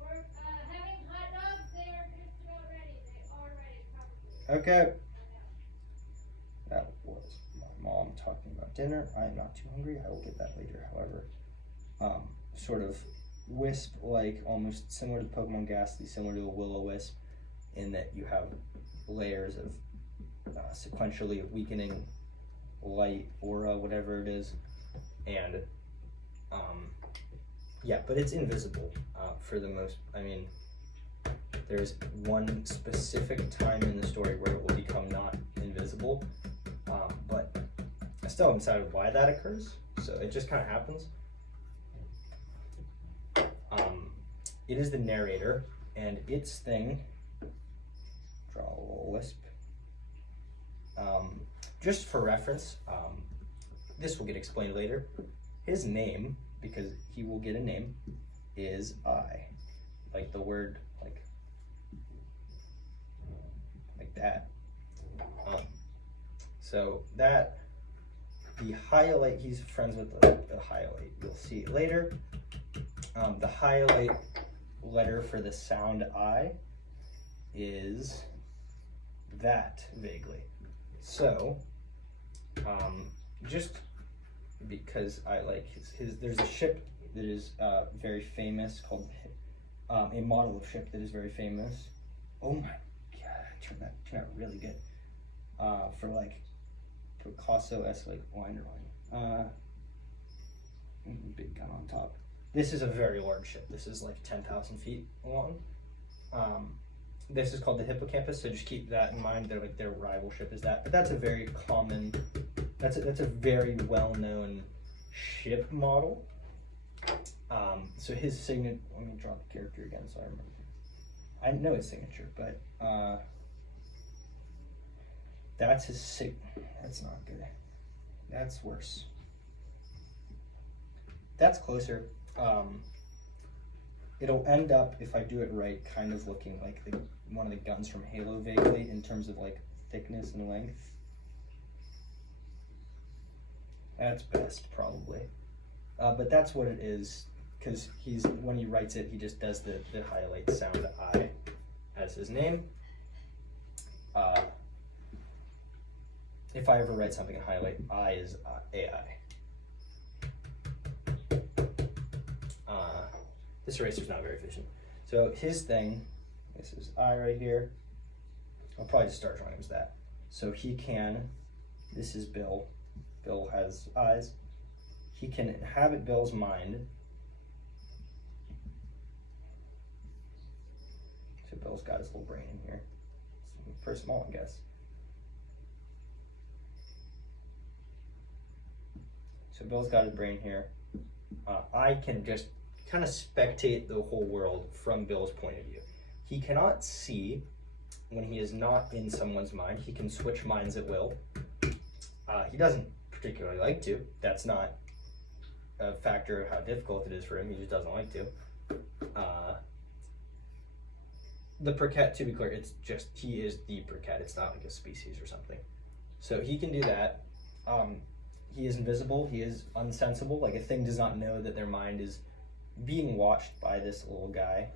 We're having hot dogs. They are just about ready. They are ready, probably. Okay. That was my mom talking about dinner. I am not too hungry. I will get that later. However, sort of wisp-like, almost similar to Pokemon Ghastly, similar to a will-o-wisp, in that you have layers of sequentially weakening light, aura, whatever it is, and yeah, but it's invisible for the most. I mean, there's one specific time in the story where it will become not invisible, but I still haven't decided why that occurs, so it just kind of happens. It is the narrator, and its thing, draw a little wisp. Just for reference, this will get explained later. His name, because he will get a name, is I. Like the word, like that. So that, the highlight, he's friends with the highlight. You'll see it later. The highlight letter for the sound I is that, vaguely. So, just because I like his there's a ship that is very famous called, a model of ship that is very famous. Oh my god, turned out really good. For like Picasso-esque like wine drawing. Big gun on top. This is a very large ship. This is like 10,000 feet long. This is called the Hippocampus, so just keep that in mind. They're like, their rival ship is that. But that's a very common, that's a very well-known ship model. So his signature, let me draw the character again so I remember. I know his signature, but that's his that's not good. That's worse. That's closer. It'll end up, if I do it right, kind of looking like one of the guns from Halo vaguely in terms of like thickness and length. That's best, probably. But that's what it is, because when he writes it, he just does the highlight sound I as his name. If I ever write something in highlight, I is AI. This eraser's not very efficient. So his thing, this is I right here. I'll probably just start drawing him as that. So he can, this is Bill. Bill has eyes. He can inhabit Bill's mind. So Bill's got his little brain in here. It's pretty small, I guess. So Bill's got his brain here. I can just kind of spectate the whole world from Bill's point of view. He cannot see when he is not in someone's mind. He can switch minds at will. He doesn't particularly like to. That's not a factor of how difficult it is for him. He just doesn't like to. The Praket, to be clear, it's just, he is the Praket. It's not like a species or something. So he can do that. He is invisible. He is unsensible. Like, a thing does not know that their mind is being watched by this little guy.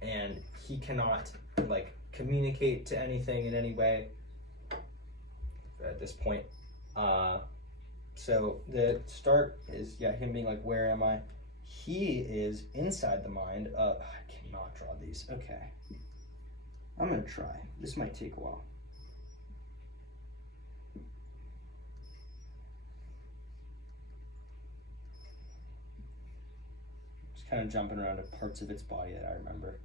And he cannot, like, communicate to anything in any way at this point. So the start is, yeah, him being like, where am I? He is inside the mind of, I cannot draw these. Okay. I'm gonna try. This might take a while. Just kind of jumping around to parts of its body that I remember.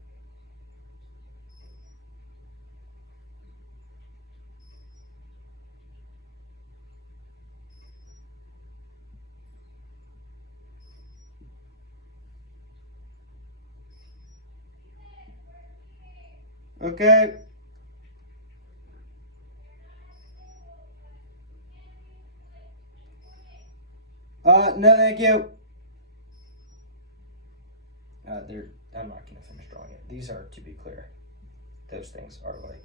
Okay. No, thank you. I'm not gonna finish drawing it. These are, to be clear, those things are like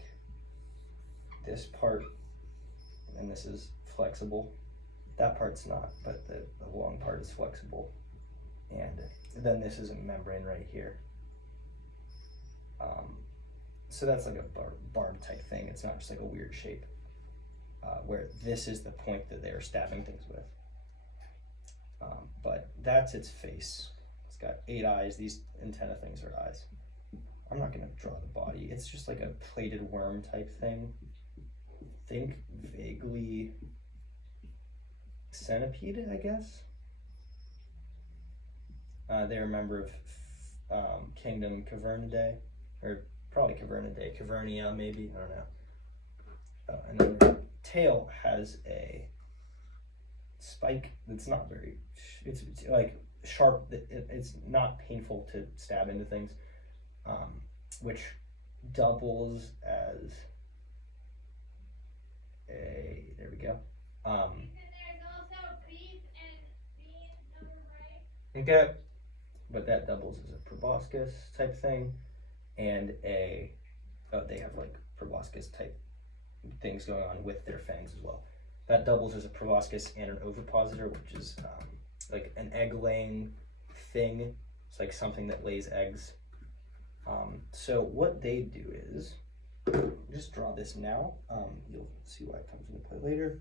this part, and this is flexible. That part's not, but the long part is flexible. And then this is a membrane right here. So that's like a barb type thing. It's not just like a weird shape, where this is the point that they're stabbing things with. But that's its face. It's got 8 eyes. These antenna things are eyes. I'm not gonna draw the body. It's just like a plated worm type thing. Think vaguely centipede, I guess. They're a member of Kingdom Cavernidae, or probably Cavernidae, Cavernia maybe, I don't know. And then the tail has a spike that's not very, it's like sharp, it's not painful to stab into things, which doubles as a, there we go. There's also beef and beans on the right. Okay, but that doubles as a proboscis type thing, and they have like proboscis type things going on with their fangs as well. That doubles as a proboscis and an ovipositor, which is like an egg-laying thing. It's like something that lays eggs. So what they do is, just draw this now. You'll see why it comes into play later,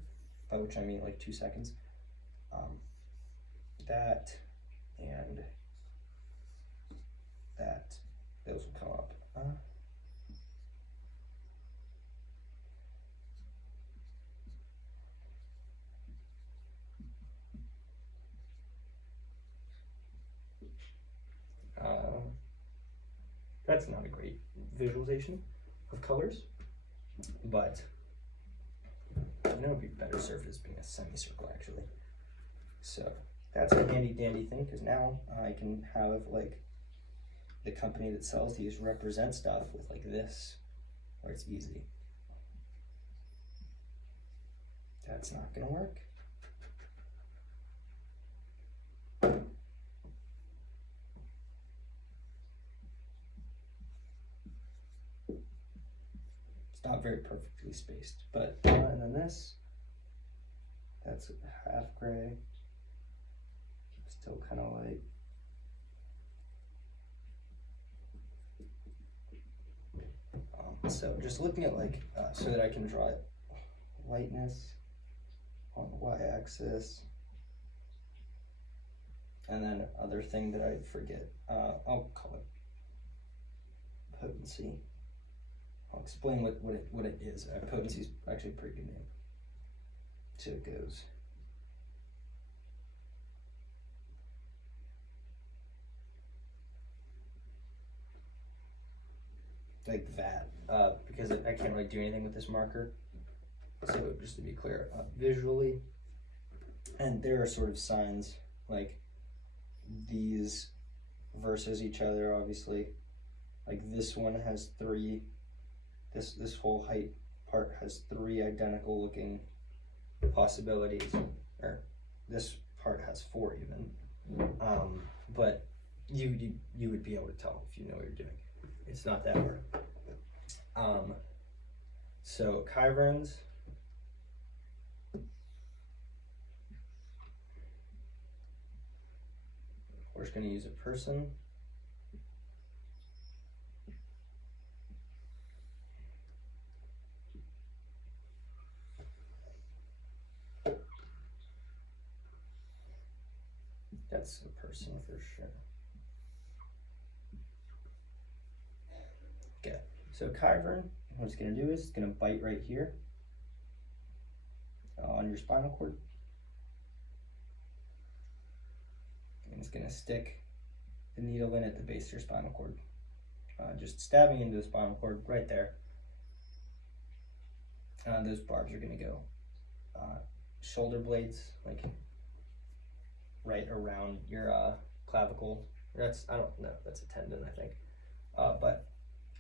by which I mean like 2 seconds. That and that, those will come up. That's not a great visualization of colors, but you know, it'd be better served as being a semicircle actually. So that's a handy dandy thing, because now I can have like the company that sells these represent stuff with like this, where it's easy. That's not gonna work. It's not very perfectly spaced, but and then this, that's half gray, still kind of light. So just looking at like, so that I can draw it, lightness on the y-axis, and then other thing that I forget, I'll call it potency. I'll explain what it is. Potency is actually a pretty good name. So it goes. Like that, because I can't really do anything with this marker. So just to be clear, visually, and there are sort of signs like these versus each other, obviously. Like this one has 3, this whole height part has 3 identical looking possibilities, or this heart has 4 even. But you would be able to tell if you know what you're doing. It's not that hard. So Kyverns. We're just going to use a person. That's a person for sure. Okay, so Kyvern, what it's going to do is it's going to bite right here on your spinal cord. And it's going to stick the needle in at the base of your spinal cord. Just stabbing into the spinal cord right there. Those barbs are going to go shoulder blades, like right around your clavicle. That's, I don't know, that's a tendon, I think. But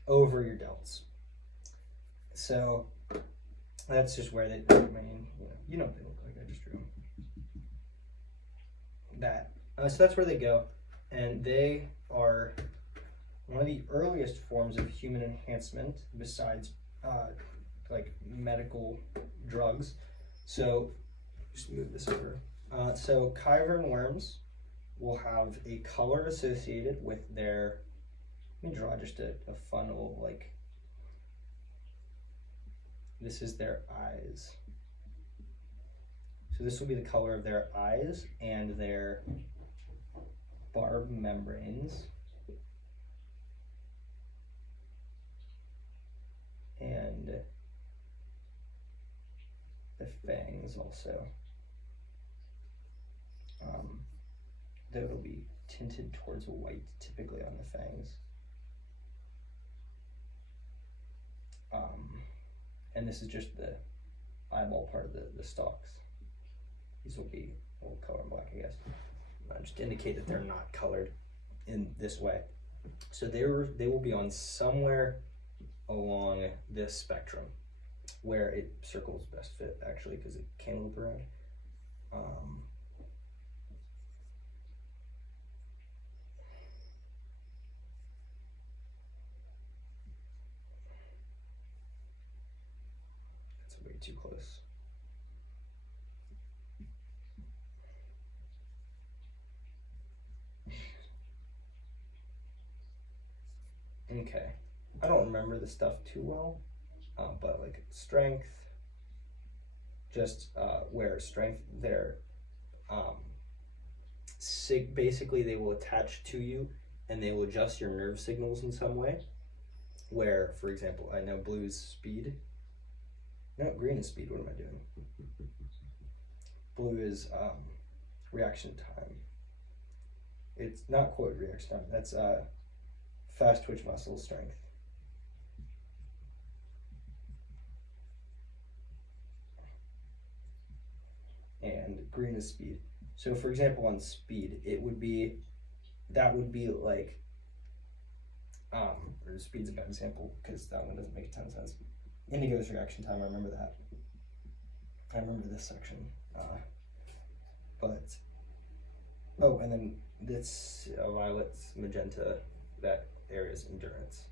over your delts. So that's just where they, I mean, you know what they look like, I just drew them. That. So that's where they go. And they are one of the earliest forms of human enhancement besides like medical drugs. So just move this over. So Kyvern worms will have a color associated with their, let me draw just a fun little, like, this is their eyes. So this will be the color of their eyes and their barb membranes. And the fangs also. Though it'll be tinted towards white typically on the fangs. And this is just the eyeball part of the stalks. These will be a little color black, I guess. Just to indicate that they're not colored in this way. So they will be on somewhere along this spectrum where it circles best fit, actually, because it can loop around. That's way too close. Okay, I don't remember the stuff too well, but like strength, just where strength, they're basically they will attach to you and they will adjust your nerve signals in some way. Where, for example, I know blue is speed. No, green is speed. What am I doing? Blue is reaction time. It's not quote reaction time. That's fast twitch muscle strength. And green is speed. So for example, on speed, that would be like, or speed's a bad example because that one doesn't make a ton of sense. Indigo's reaction time, I remember that. I remember this section. And then this violet, magenta, that area is endurance,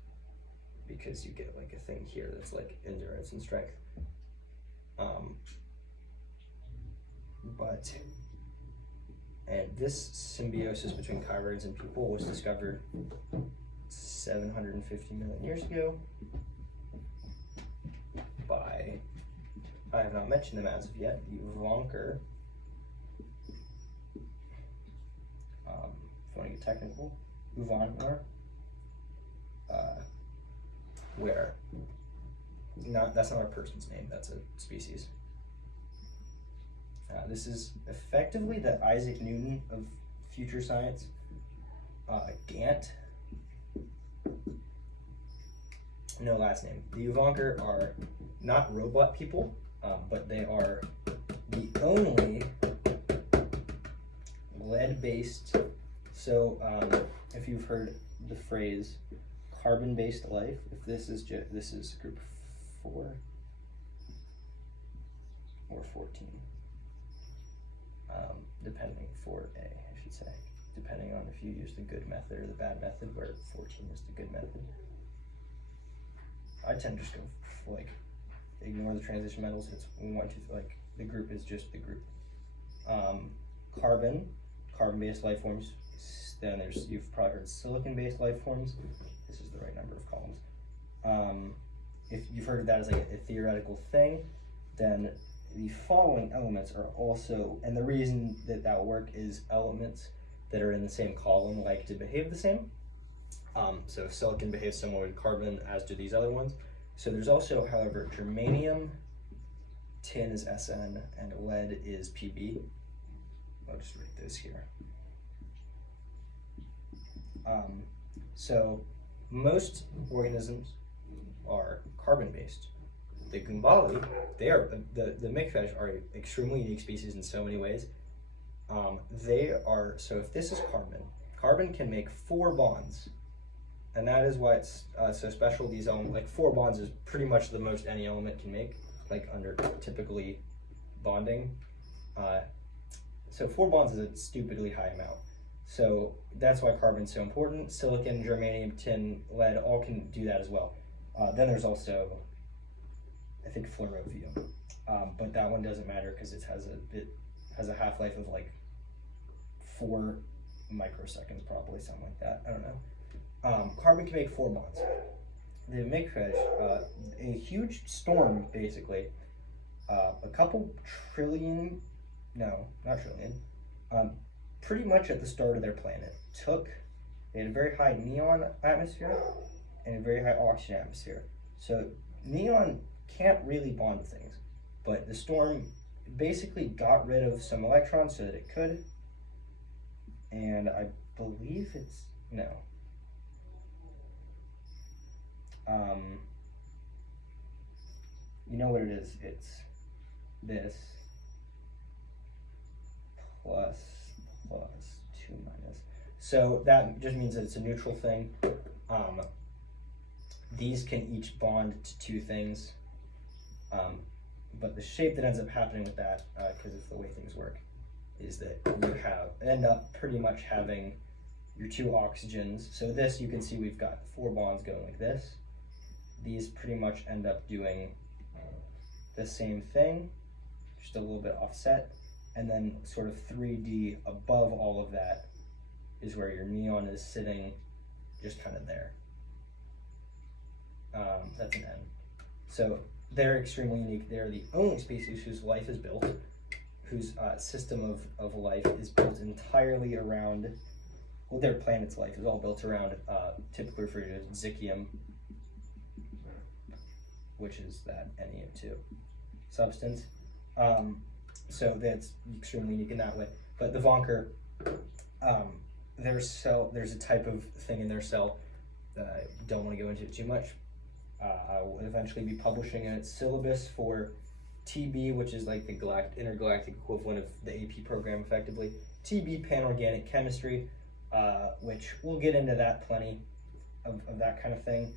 because you get like a thing here that's like endurance and strength. And this symbiosis between Kyverns and people was discovered 750 million years ago by, I have not mentioned them as of yet, the Vonker. If you want to get technical, Uvanar, where, that's not a person's name, that's a species. This is effectively the Isaac Newton of future science. Gant, no last name. The Uvanker are not robot people, but they are the only lead-based. So if you've heard the phrase carbon-based life, if this is group 4 or 14. I should say, depending on if you use the good method or the bad method, where 14 is the good method. I tend to just go like ignore the transition metals. It's 1, 2, like the group is just the group. Carbon-based life forms. Then you've probably heard silicon-based life forms. This is the right number of columns. If you've heard of that as like a theoretical thing, then the following elements are also, and the reason that will work is elements that are in the same column like to behave the same. So silicon behaves similar to carbon, as do these other ones. So there's also, however, germanium, tin is Sn, and lead is Pb. I'll just write this here. So most organisms are carbon-based. The Gumbali, the mikfish are an extremely unique species in so many ways. So if this is carbon can make 4 bonds. And that is why it's so special. These elements, like 4 bonds is pretty much the most any element can make, like under typically bonding. So 4 bonds is a stupidly high amount. So that's why carbon's so important. Silicon, germanium, tin, lead, all can do that as well. Then there's also, I think, fluorovium, but that one doesn't matter because it has a half-life of like 4 microseconds, probably something like that. I don't know. Carbon can make 4 bonds. The mikfish, a huge storm, basically, a couple trillion, no, not trillion, pretty much at the start of their planet, they had a very high neon atmosphere and a very high oxygen atmosphere. So neon can't really bond things, but the storm basically got rid of some electrons so that it could, and I believe it's, no. You know what it is? It's this plus 2 minus. So that just means that it's a neutral thing. These can each bond to 2 things. But the shape that ends up happening with that, because of the way things work, is that you end up pretty much having your 2 oxygens. So this, you can see we've got 4 bonds going like this. These pretty much end up doing the same thing, just a little bit offset. And then sort of 3D above all of that is where your neon is sitting, just kind of there. That's an N. So they're extremely unique. They're the only species whose life is built, whose system of life is built entirely around, well, their planet's life is all built around, typically referred to as Zikium, which is that NEO2 substance. So that's extremely unique in that way. But the Vonker, there's a type of thing in their cell that I don't want to go into too much. I will eventually be publishing a syllabus for TB, which is like the intergalactic equivalent of the AP program effectively. TB, panorganic chemistry, which we'll get into that plenty of that kind of thing.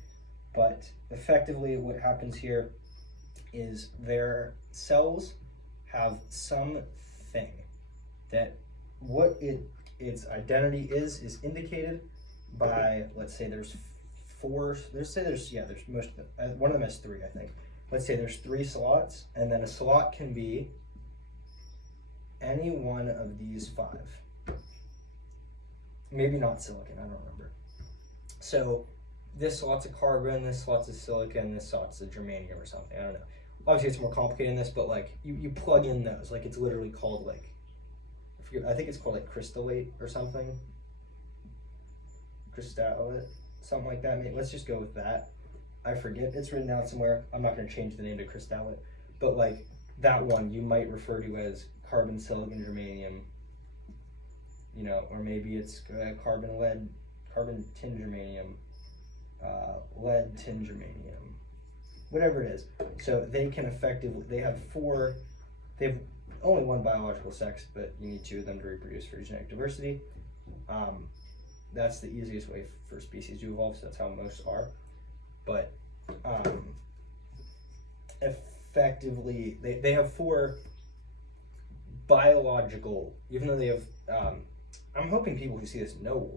But effectively what happens here is their cells have something that what its identity is indicated by, let's say there's 4, there's most of them, one of them has 3, I think. Let's say there's 3 slots, and then a slot can be any one of these 5. Maybe not silicon, I don't remember. So this slot's a carbon, this slot's a silicon, this slot's a germanium or something, I don't know. Obviously it's more complicated than this, but like you plug in those, like it's literally called like, I think it's called like crystallate or something. Crystallate, something like that. Let's just go with that. I forget, it's written down somewhere. I'm not gonna change the name to crystallate, but like that one you might refer to as carbon, silicon, germanium, you know, or maybe it's carbon, lead, carbon, tin, germanium, lead, tin, germanium, whatever it is. So they can effectively, they have only 1 biological sex, but you need 2 of them to reproduce for genetic diversity. That's the easiest way for species to evolve, so that's how most are. But effectively, they have 4 biological, even though they have, I'm hoping people who see this know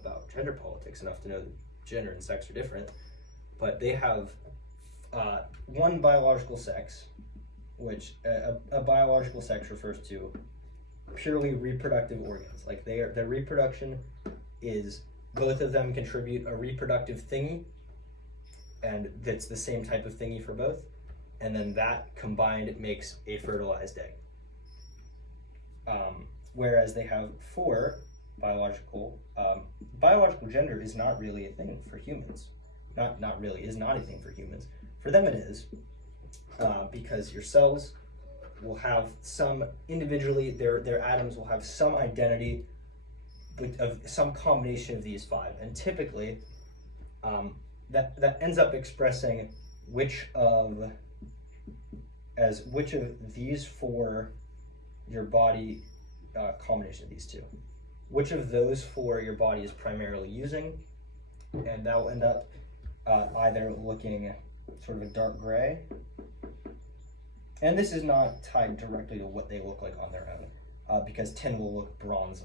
about gender politics enough to know that gender and sex are different, but they have one biological sex, which a biological sex refers to purely reproductive organs. Like their reproduction is, both of them contribute a reproductive thingy, and that's the same type of thingy for both, and then that combined makes a fertilized egg. Whereas they have four biological gender is not really a thing for humans. Not really, is not a thing for humans. For them it is, because your cells will have some, individually, their atoms will have some identity of some combination of these five, and typically that ends up expressing which of these four your body, combination of these two, which of those four your body is primarily using, and that will end up either looking sort of a dark gray, and this is not tied directly to what they look like on their own, because tin will look brass,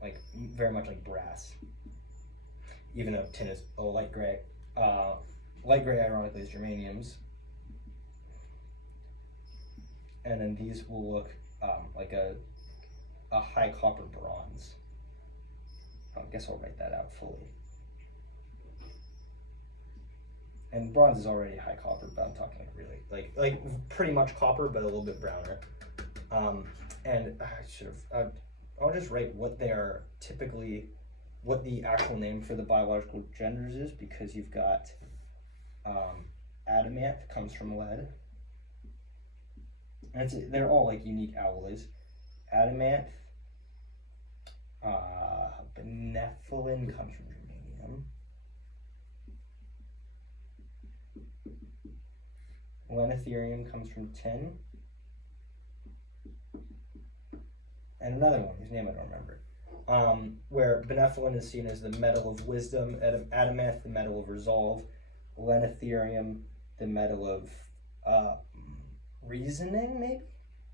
like very much like brass, even though tin is a light gray. Light gray, ironically, is germaniums, and then these will look like a high copper bronze. I guess I'll write that out fully. And bronze is already high copper, but I'm talking like really, like pretty much copper, but a little bit browner. And I'll just write what they are typically, what the actual name for the biological genders is, because you've got adamant comes from lead. And they're all like unique alloys. Adamant, benephelin comes from germanium. Lenotherium comes from tin. And another one whose name I don't remember. Where benephelin is seen as the metal of wisdom, adamant the metal of resolve, lenotherium the metal of reasoning, maybe,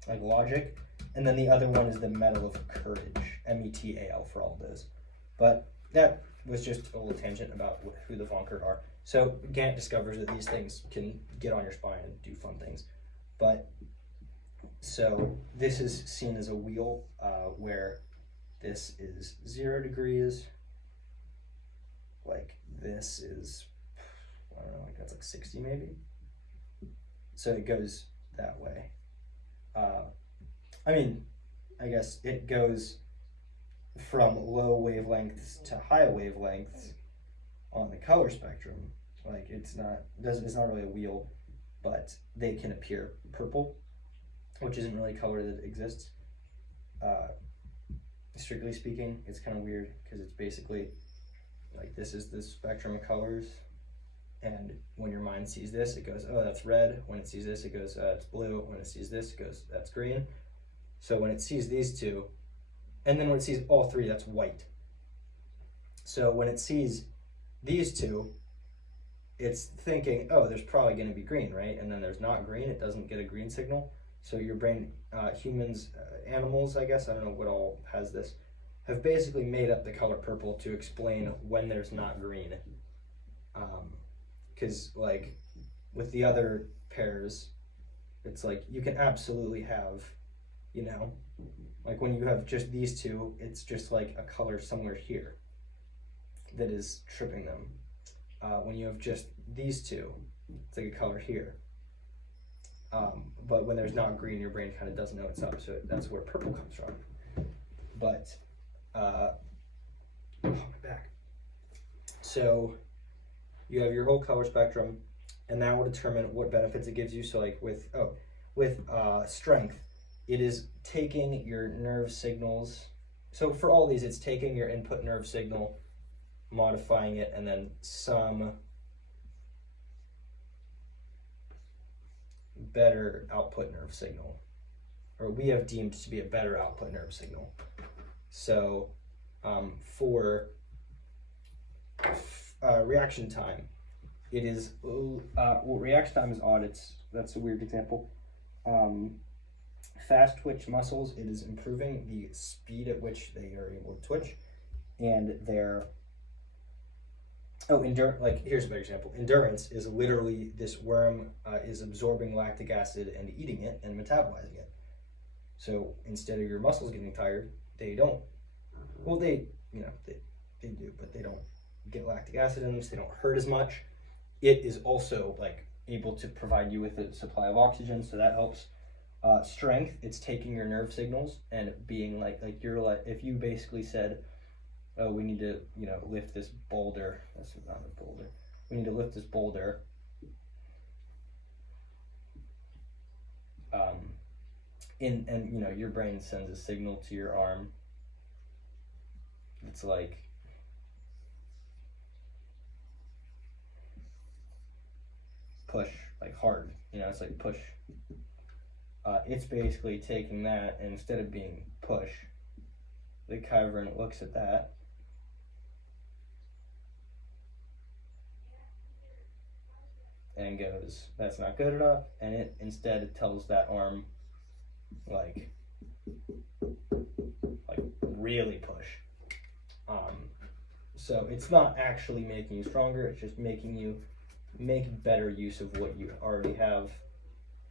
like logic, and then the other one is the metal of courage, metal for all those. But that was just a little tangent about who the Vonkert are. So Gant discovers that these things can get on your spine and do fun things. But so this is seen as a wheel, where this is 0 degrees, like this is, I don't know, like that's like 60 maybe. So it goes that way. I mean, I guess it goes from low wavelengths to high wavelengths on the color spectrum. Like it's not really a wheel, but they can appear purple, which isn't really color that exists. Strictly speaking, it's kind of weird because it's basically like this is the spectrum of colors, and when your mind sees this, it goes, oh, that's red. When it sees this, it goes, it's blue. When it sees this, it goes, that's green. So when it sees these two, and then when it sees all three, that's white. So when it sees these two, it's thinking, oh, there's probably going to be green, right? And then there's not green. It doesn't get a green signal. So your brain, humans, animals, I guess, I don't know what all has this, have basically made up the color purple to explain when there's not green. Because like with the other pairs, it's like you can absolutely have, you know, like when you have just these two, it's just like a color somewhere here that is tripping them. When you have just these two, it's like a color here. But when there's not green, your brain kind of doesn't know it's up, so that's where purple comes from. But, oh, my back. So you have your whole color spectrum, and that will determine what benefits it gives you. So like with strength, it is taking your nerve signals. So for all these, it's taking your input nerve signal, modifying it, and then some better output nerve signal, or we have deemed to be a better output nerve signal. So for reaction time, it is, well, reaction time is odd. That's a weird example. fast twitch muscles, it is improving the speed at which they are able to twitch, and their like here's a better example. Endurance is literally this worm is absorbing lactic acid and eating it and metabolizing it. So instead of your muscles getting tired, they don't. Well, they do, but they don't get lactic acid in them, so they don't hurt as much. It is also like able to provide you with a supply of oxygen, so that helps. Strength, it's taking your nerve signals and being like you're like, if you basically said, oh, we need to, lift this boulder. That's not a boulder. We need to lift this boulder. And your brain sends a signal to your arm. It's like, push, like hard. It's like push. It's basically taking that, and instead of being push, the Kyvern looks at that. And goes, that's not good enough, and it instead tells that arm, like really push. So it's not actually making you stronger, it's just making you make better use of what you already have.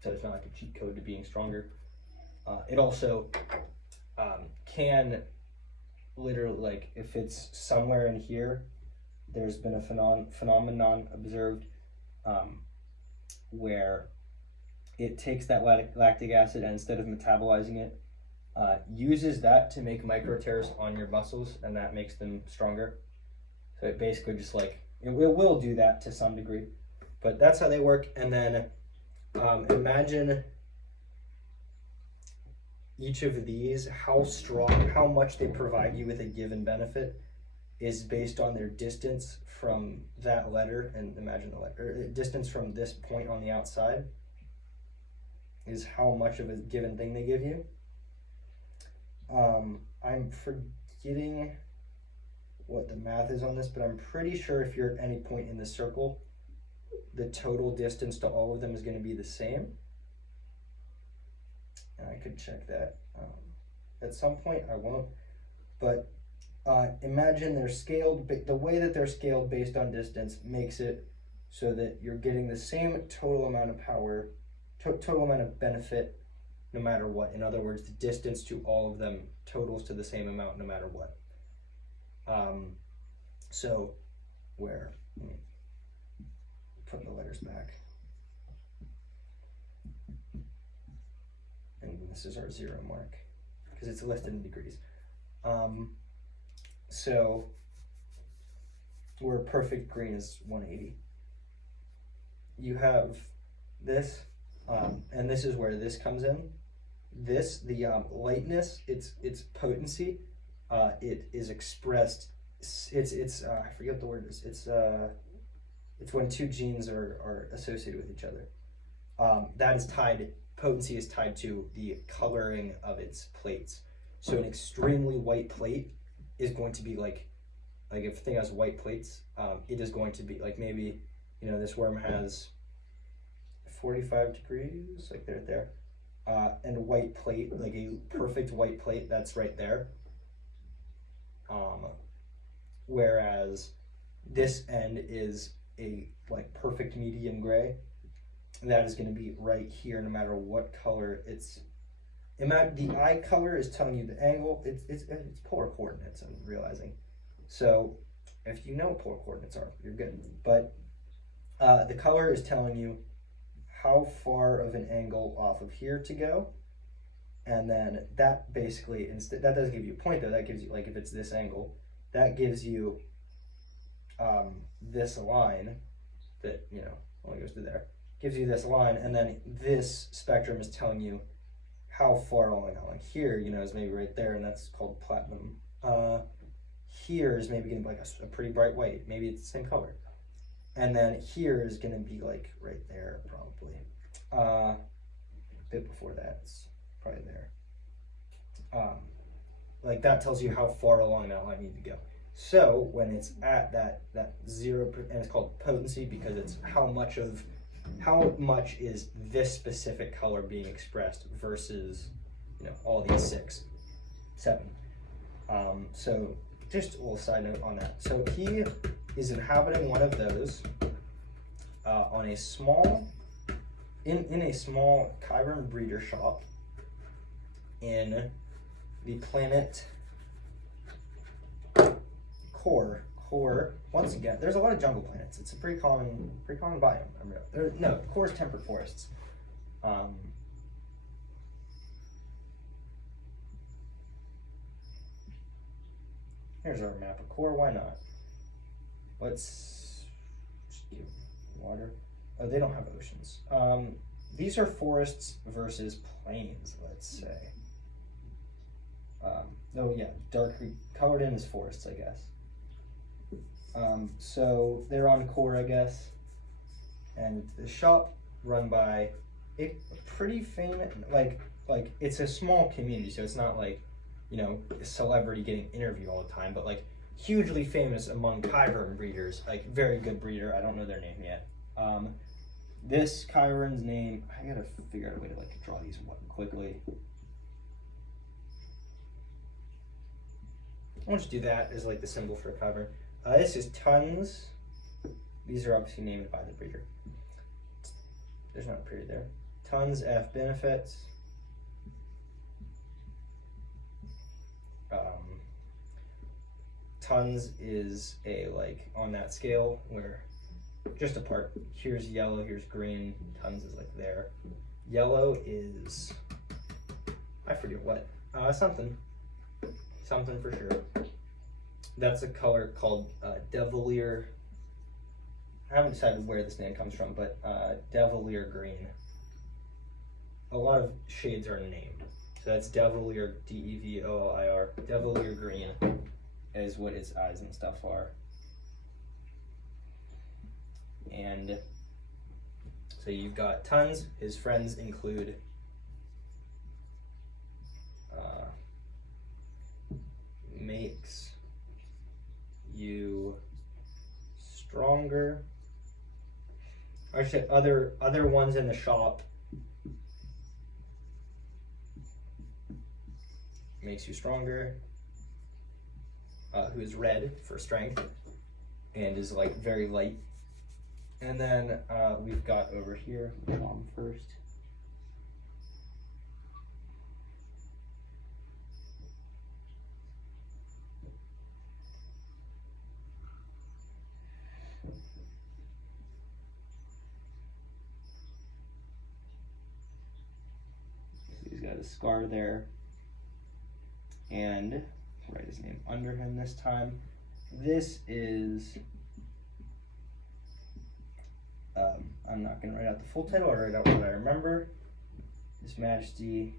So it's not like a cheat code to being stronger. It also can literally, like if it's somewhere in here, there's been a phenomenon observed where it takes that lactic acid and instead of metabolizing it, uses that to make micro tears on your muscles, and that makes them stronger. So it basically just like, it will do that to some degree, but that's how they work. And then imagine each of these, how much they provide you with a given benefit is based on their distance from that letter, and imagine the letter, distance from this point on the outside is how much of a given thing they give you. I'm forgetting what the math is on this, but I'm pretty sure if you're at any point in the circle, the total distance to all of them is going to be the same. And I could check that at some point. I won't, but imagine they're scaled, the way that they're scaled based on distance makes it so that you're getting the same total amount of power, total amount of benefit no matter what. In other words, the distance to all of them totals to the same amount no matter what. So where, let me put the letters back. And this is our 0 mark because it's listed in degrees. So where perfect green is 180. You have this, and this is where this comes in. This, the lightness, its potency, it is expressed. It's I forget what the word is. It's when two genes are associated with each other. That is tied. Potency is tied to the coloring of its plates. So an extremely white plate is going to be like if a thing has white plates, it is going to be like, maybe this worm has 45 degrees, like there, and a white plate, like a perfect white plate, that's right there. Whereas this end is a perfect medium gray. That is going to be right here no matter what color it's. The eye color is telling you the angle. It's polar coordinates, I'm realizing. So if you know what polar coordinates are, you're good. But the color is telling you how far of an angle off of here to go. And then that basically, instead, that doesn't give you a point though, that gives you, like if it's this angle, that gives you this line that, only goes to there. Gives you this line, and then this spectrum is telling you how far along that line. Here, is maybe right there, and that's called platinum. Here is maybe going to be like a pretty bright white. Maybe it's the same color. And then here is going to be like right there, probably. A bit before that, it's probably there. Like that tells you how far along that line you need to go. So when it's at that 0, and it's called potency because it's how much of how much is this specific color being expressed versus, all these 6, 7. So just a little side note on that. So he is inhabiting one of those on a small, in a small Chiron breeder shop in the planet Core. Once again, there's a lot of jungle planets. It's a pretty common biome. Core's temperate forests. Here's our map of Core. Why not? Let's just give water. Oh, they don't have oceans. These are forests versus plains, let's say. Oh yeah, darkly colored in as forests, I guess. So they're on Core, I guess. And the shop run by a pretty famous, like it's a small community, so it's not like, a celebrity getting interviewed all the time, but like hugely famous among Chiron breeders, like very good breeder. I don't know their name yet. This Chiron's name, I gotta figure out a way to like draw these quickly. I'll just do that as like the symbol for a Chiron. This is tons. These are obviously named by the breeder. There's not a period there. Tons F benefits. Tons is a like on that scale where just a part. Here's yellow, here's green. Tons is like there. Yellow is, I forget what. Something for sure. That's a color called Devilier. I haven't decided where this name comes from, but Devilier green. A lot of shades are named. So that's Devilier, Devoliir. Devilier green is what its eyes and stuff are. And so you've got tons. His friends include makes you stronger. I said other ones in the shop makes you stronger. Who is red for strength and is like very light. And then we've got over here, mom first. He's got a scar there. And write his name under him this time. This is, I'm not going to write out the full title, I'll write out what I remember. His Majesty,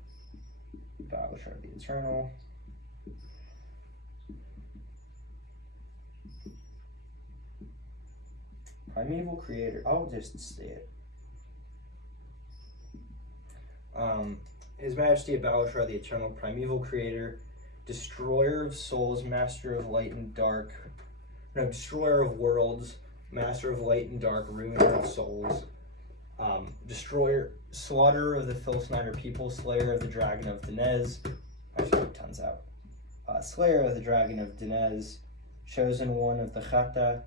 Baluchar the Eternal. Primeval Creator, I'll just say it. His Majesty Baluchar the Eternal, Primeval Creator, Destroyer of Souls, Master of Light and Dark, no, Destroyer of Worlds, Master of Light and Dark, Ruiner of Souls, Destroyer, Slaughterer of the Filsnider people, Slayer of the Dragon of Dinez, I should put tons out, Slayer of the Dragon of Dinez, Chosen One of the Chata,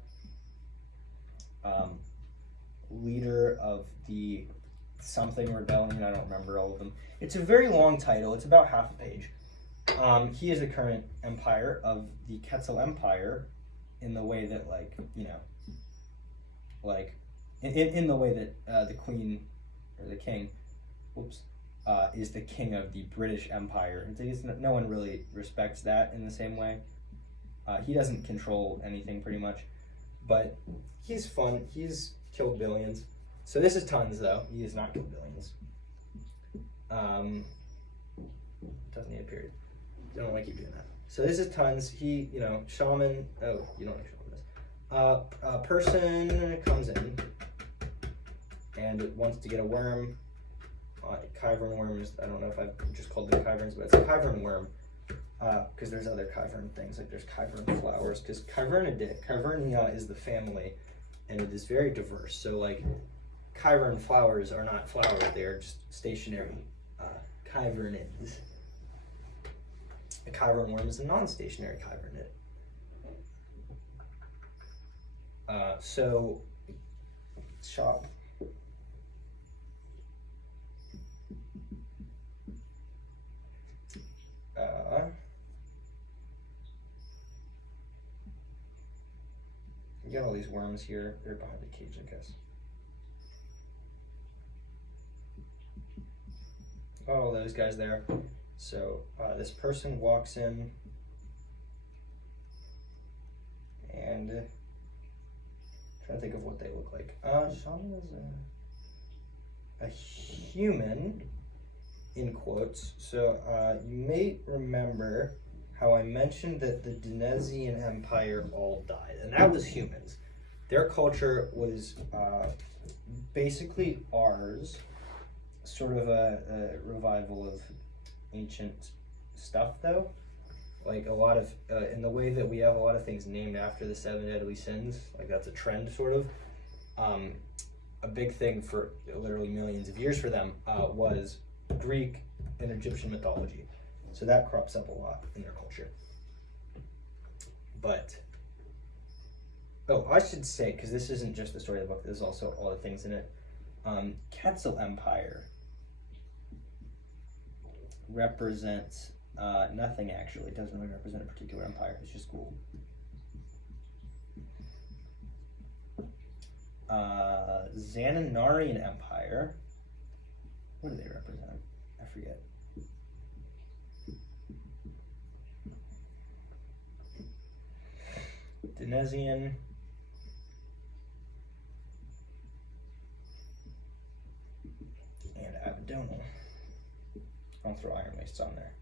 Leader of the something rebellion, I don't remember all of them. It's a very long title, it's about half a page. He is the current empire of the Quetzal Empire in the way that, like, in the way that the queen, or the king, is the king of the British Empire. No one really respects that in the same way. He doesn't control anything pretty much, but he's fun. He's killed billions. So this is tons, though. He has not killed billions. Doesn't need a period. I don't know why I keep doing that. So this is tons. He, shaman. Oh, you don't know what shaman is. A person comes in and wants to get a worm. Kyvern worm is, I don't know if I've just called them Kyverns, but it's a Kyvern worm. Because there's other Kyvern things, like there's Kyvern flowers. Because Kyvernia is the family, and it is very diverse. So, like, Chyron flowers are not flowers, they are just stationary chyvernids. A chyron worm is a non-stationary chyvernid. So, shop. You got all these worms here. They're behind the cage, I guess. Oh, those guys there. So this person walks in and trying to think of what they look like. Shaman is a human, in quotes. So you may remember how I mentioned that the Dinesian Empire all died, and that was humans. Their culture was basically ours, sort of a revival of ancient stuff, though. Like a lot of, in the way that we have a lot of things named after the 7 deadly sins, like that's a trend, sort of. A big thing for literally millions of years for them was Greek and Egyptian mythology. So that crops up a lot in their culture. But, oh, I should say, because this isn't just the story of the book, there's also all the things in it. Quetzal Empire represents nothing, actually. It doesn't really represent a particular empire. It's just cool. Zananarian Empire. What do they represent? I forget. Dinesian. And Abdonal. I'll throw Iron Wastes on there.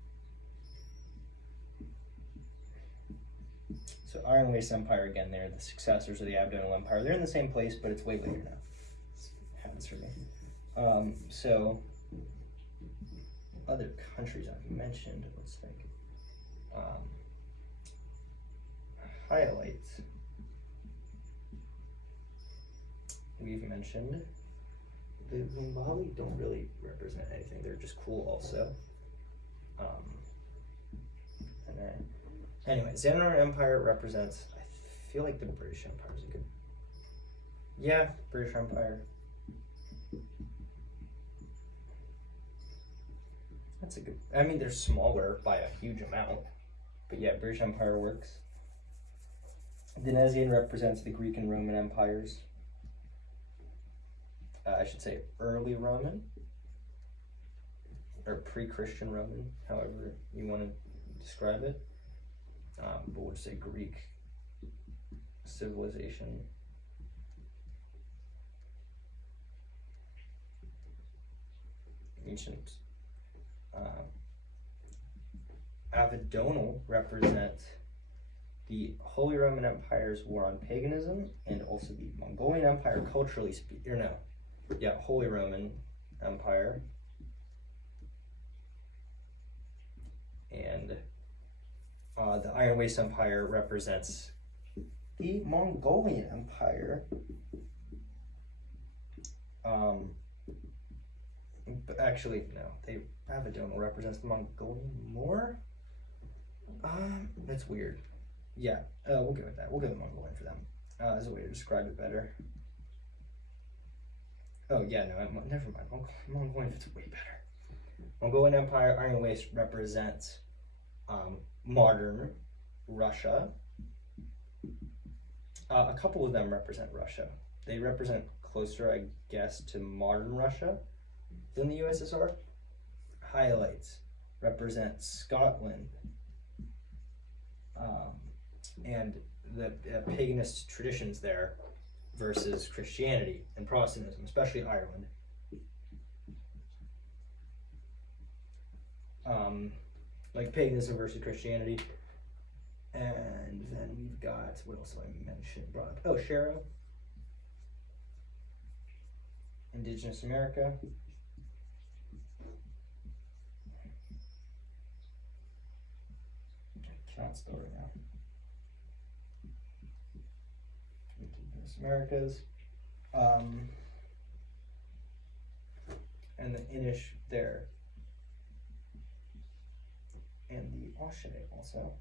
So Iron Waste Empire, again, they're the successors of the Abdonal Empire. They're in the same place, but it's way later now. It happens for me. So other countries I've mentioned, let's think. Highlights. We've mentioned. The Bengali don't really represent anything. They're just cool also. And then, anyway, Zanzibar Empire represents, I feel like the British Empire is a good, yeah, British Empire. That's a good, I mean, they're smaller by a huge amount, but yeah, British Empire works. Dinesian represents the Greek and Roman empires. I should say early Roman, or pre-Christian Roman, however you want to describe it. But we'll just say Greek civilization. Ancient. Avidonal represents the Holy Roman Empire's war on paganism, and also the Mongolian Empire culturally speaking, or no, yeah, Holy Roman Empire. And the Iron Waste Empire represents the Mongolian Empire. But actually, no, Avidonal represents the Mongolian more? That's weird. Yeah, we'll go with that. We'll go with Mongolian for them. As a way to describe it better. Oh, yeah, no, never mind. Mongolian fits way better. Mongolian Empire, Iron Waste represents modern Russia. A couple of them represent Russia. They represent closer, I guess, to modern Russia than the USSR. Highlights represent Scotland and the paganist traditions there versus Christianity and Protestantism, especially Ireland. Like paganism versus Christianity. And then we've got, what else have I mentioned? Brought up? Oh, Sherho. Indigenous America. I cannot spell right now. Indigenous Americas. and the Inish there. And the Oshe also.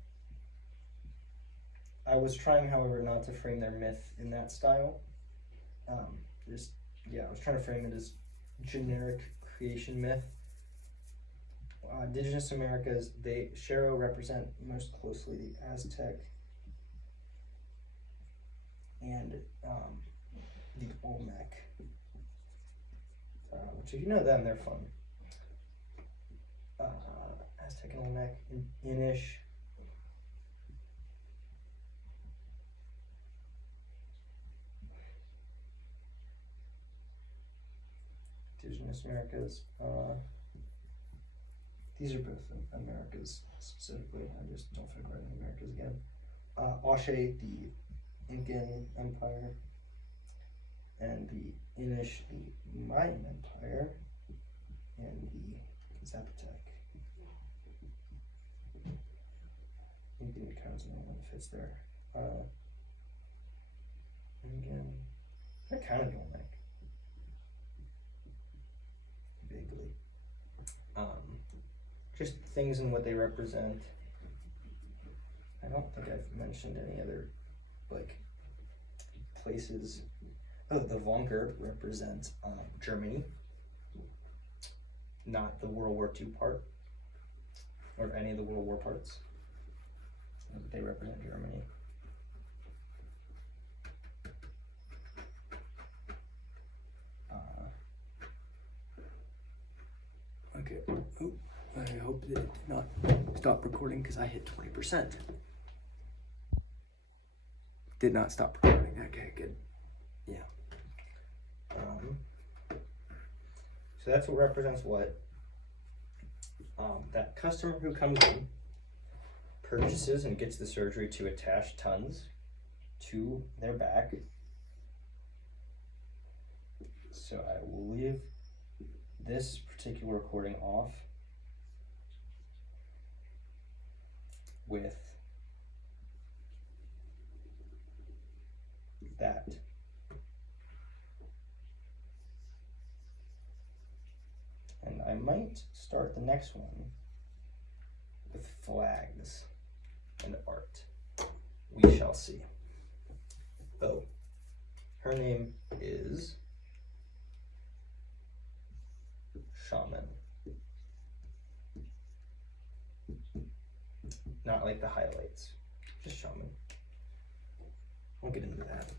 I was trying, however, not to frame their myth in that style. I was trying to frame it as generic creation myth. Indigenous Americas, Sherho represent most closely the Aztec and the Olmec, which if you know them, they're fun. Aztec and Olmec, Inish. Indigenous Americas. These are both Americas specifically. I just don't feel right in Americas again. Oshe, the Incan Empire, and the Inish, the Mayan Empire, and the Zapotec. Incan counts and one fits there. And again, I kind of don't like. Vaguely. Just things and what they represent. I don't think I've mentioned any other like places. Oh, the Vonker represents Germany, not the World War II part or any of the World War parts. They represent Germany. Okay. Oh, I hope that it did not stop recording because I hit 20%. Did not stop recording. Okay, good. Yeah. So that's what represents what. That customer who comes in purchases and gets the surgery to attach tons to their back. So I will leave this particular recording off with that. And I might start the next one with flags and art. We shall see. Oh, her name is Shaman. Not like the highlights, just Shaman. We'll get into that.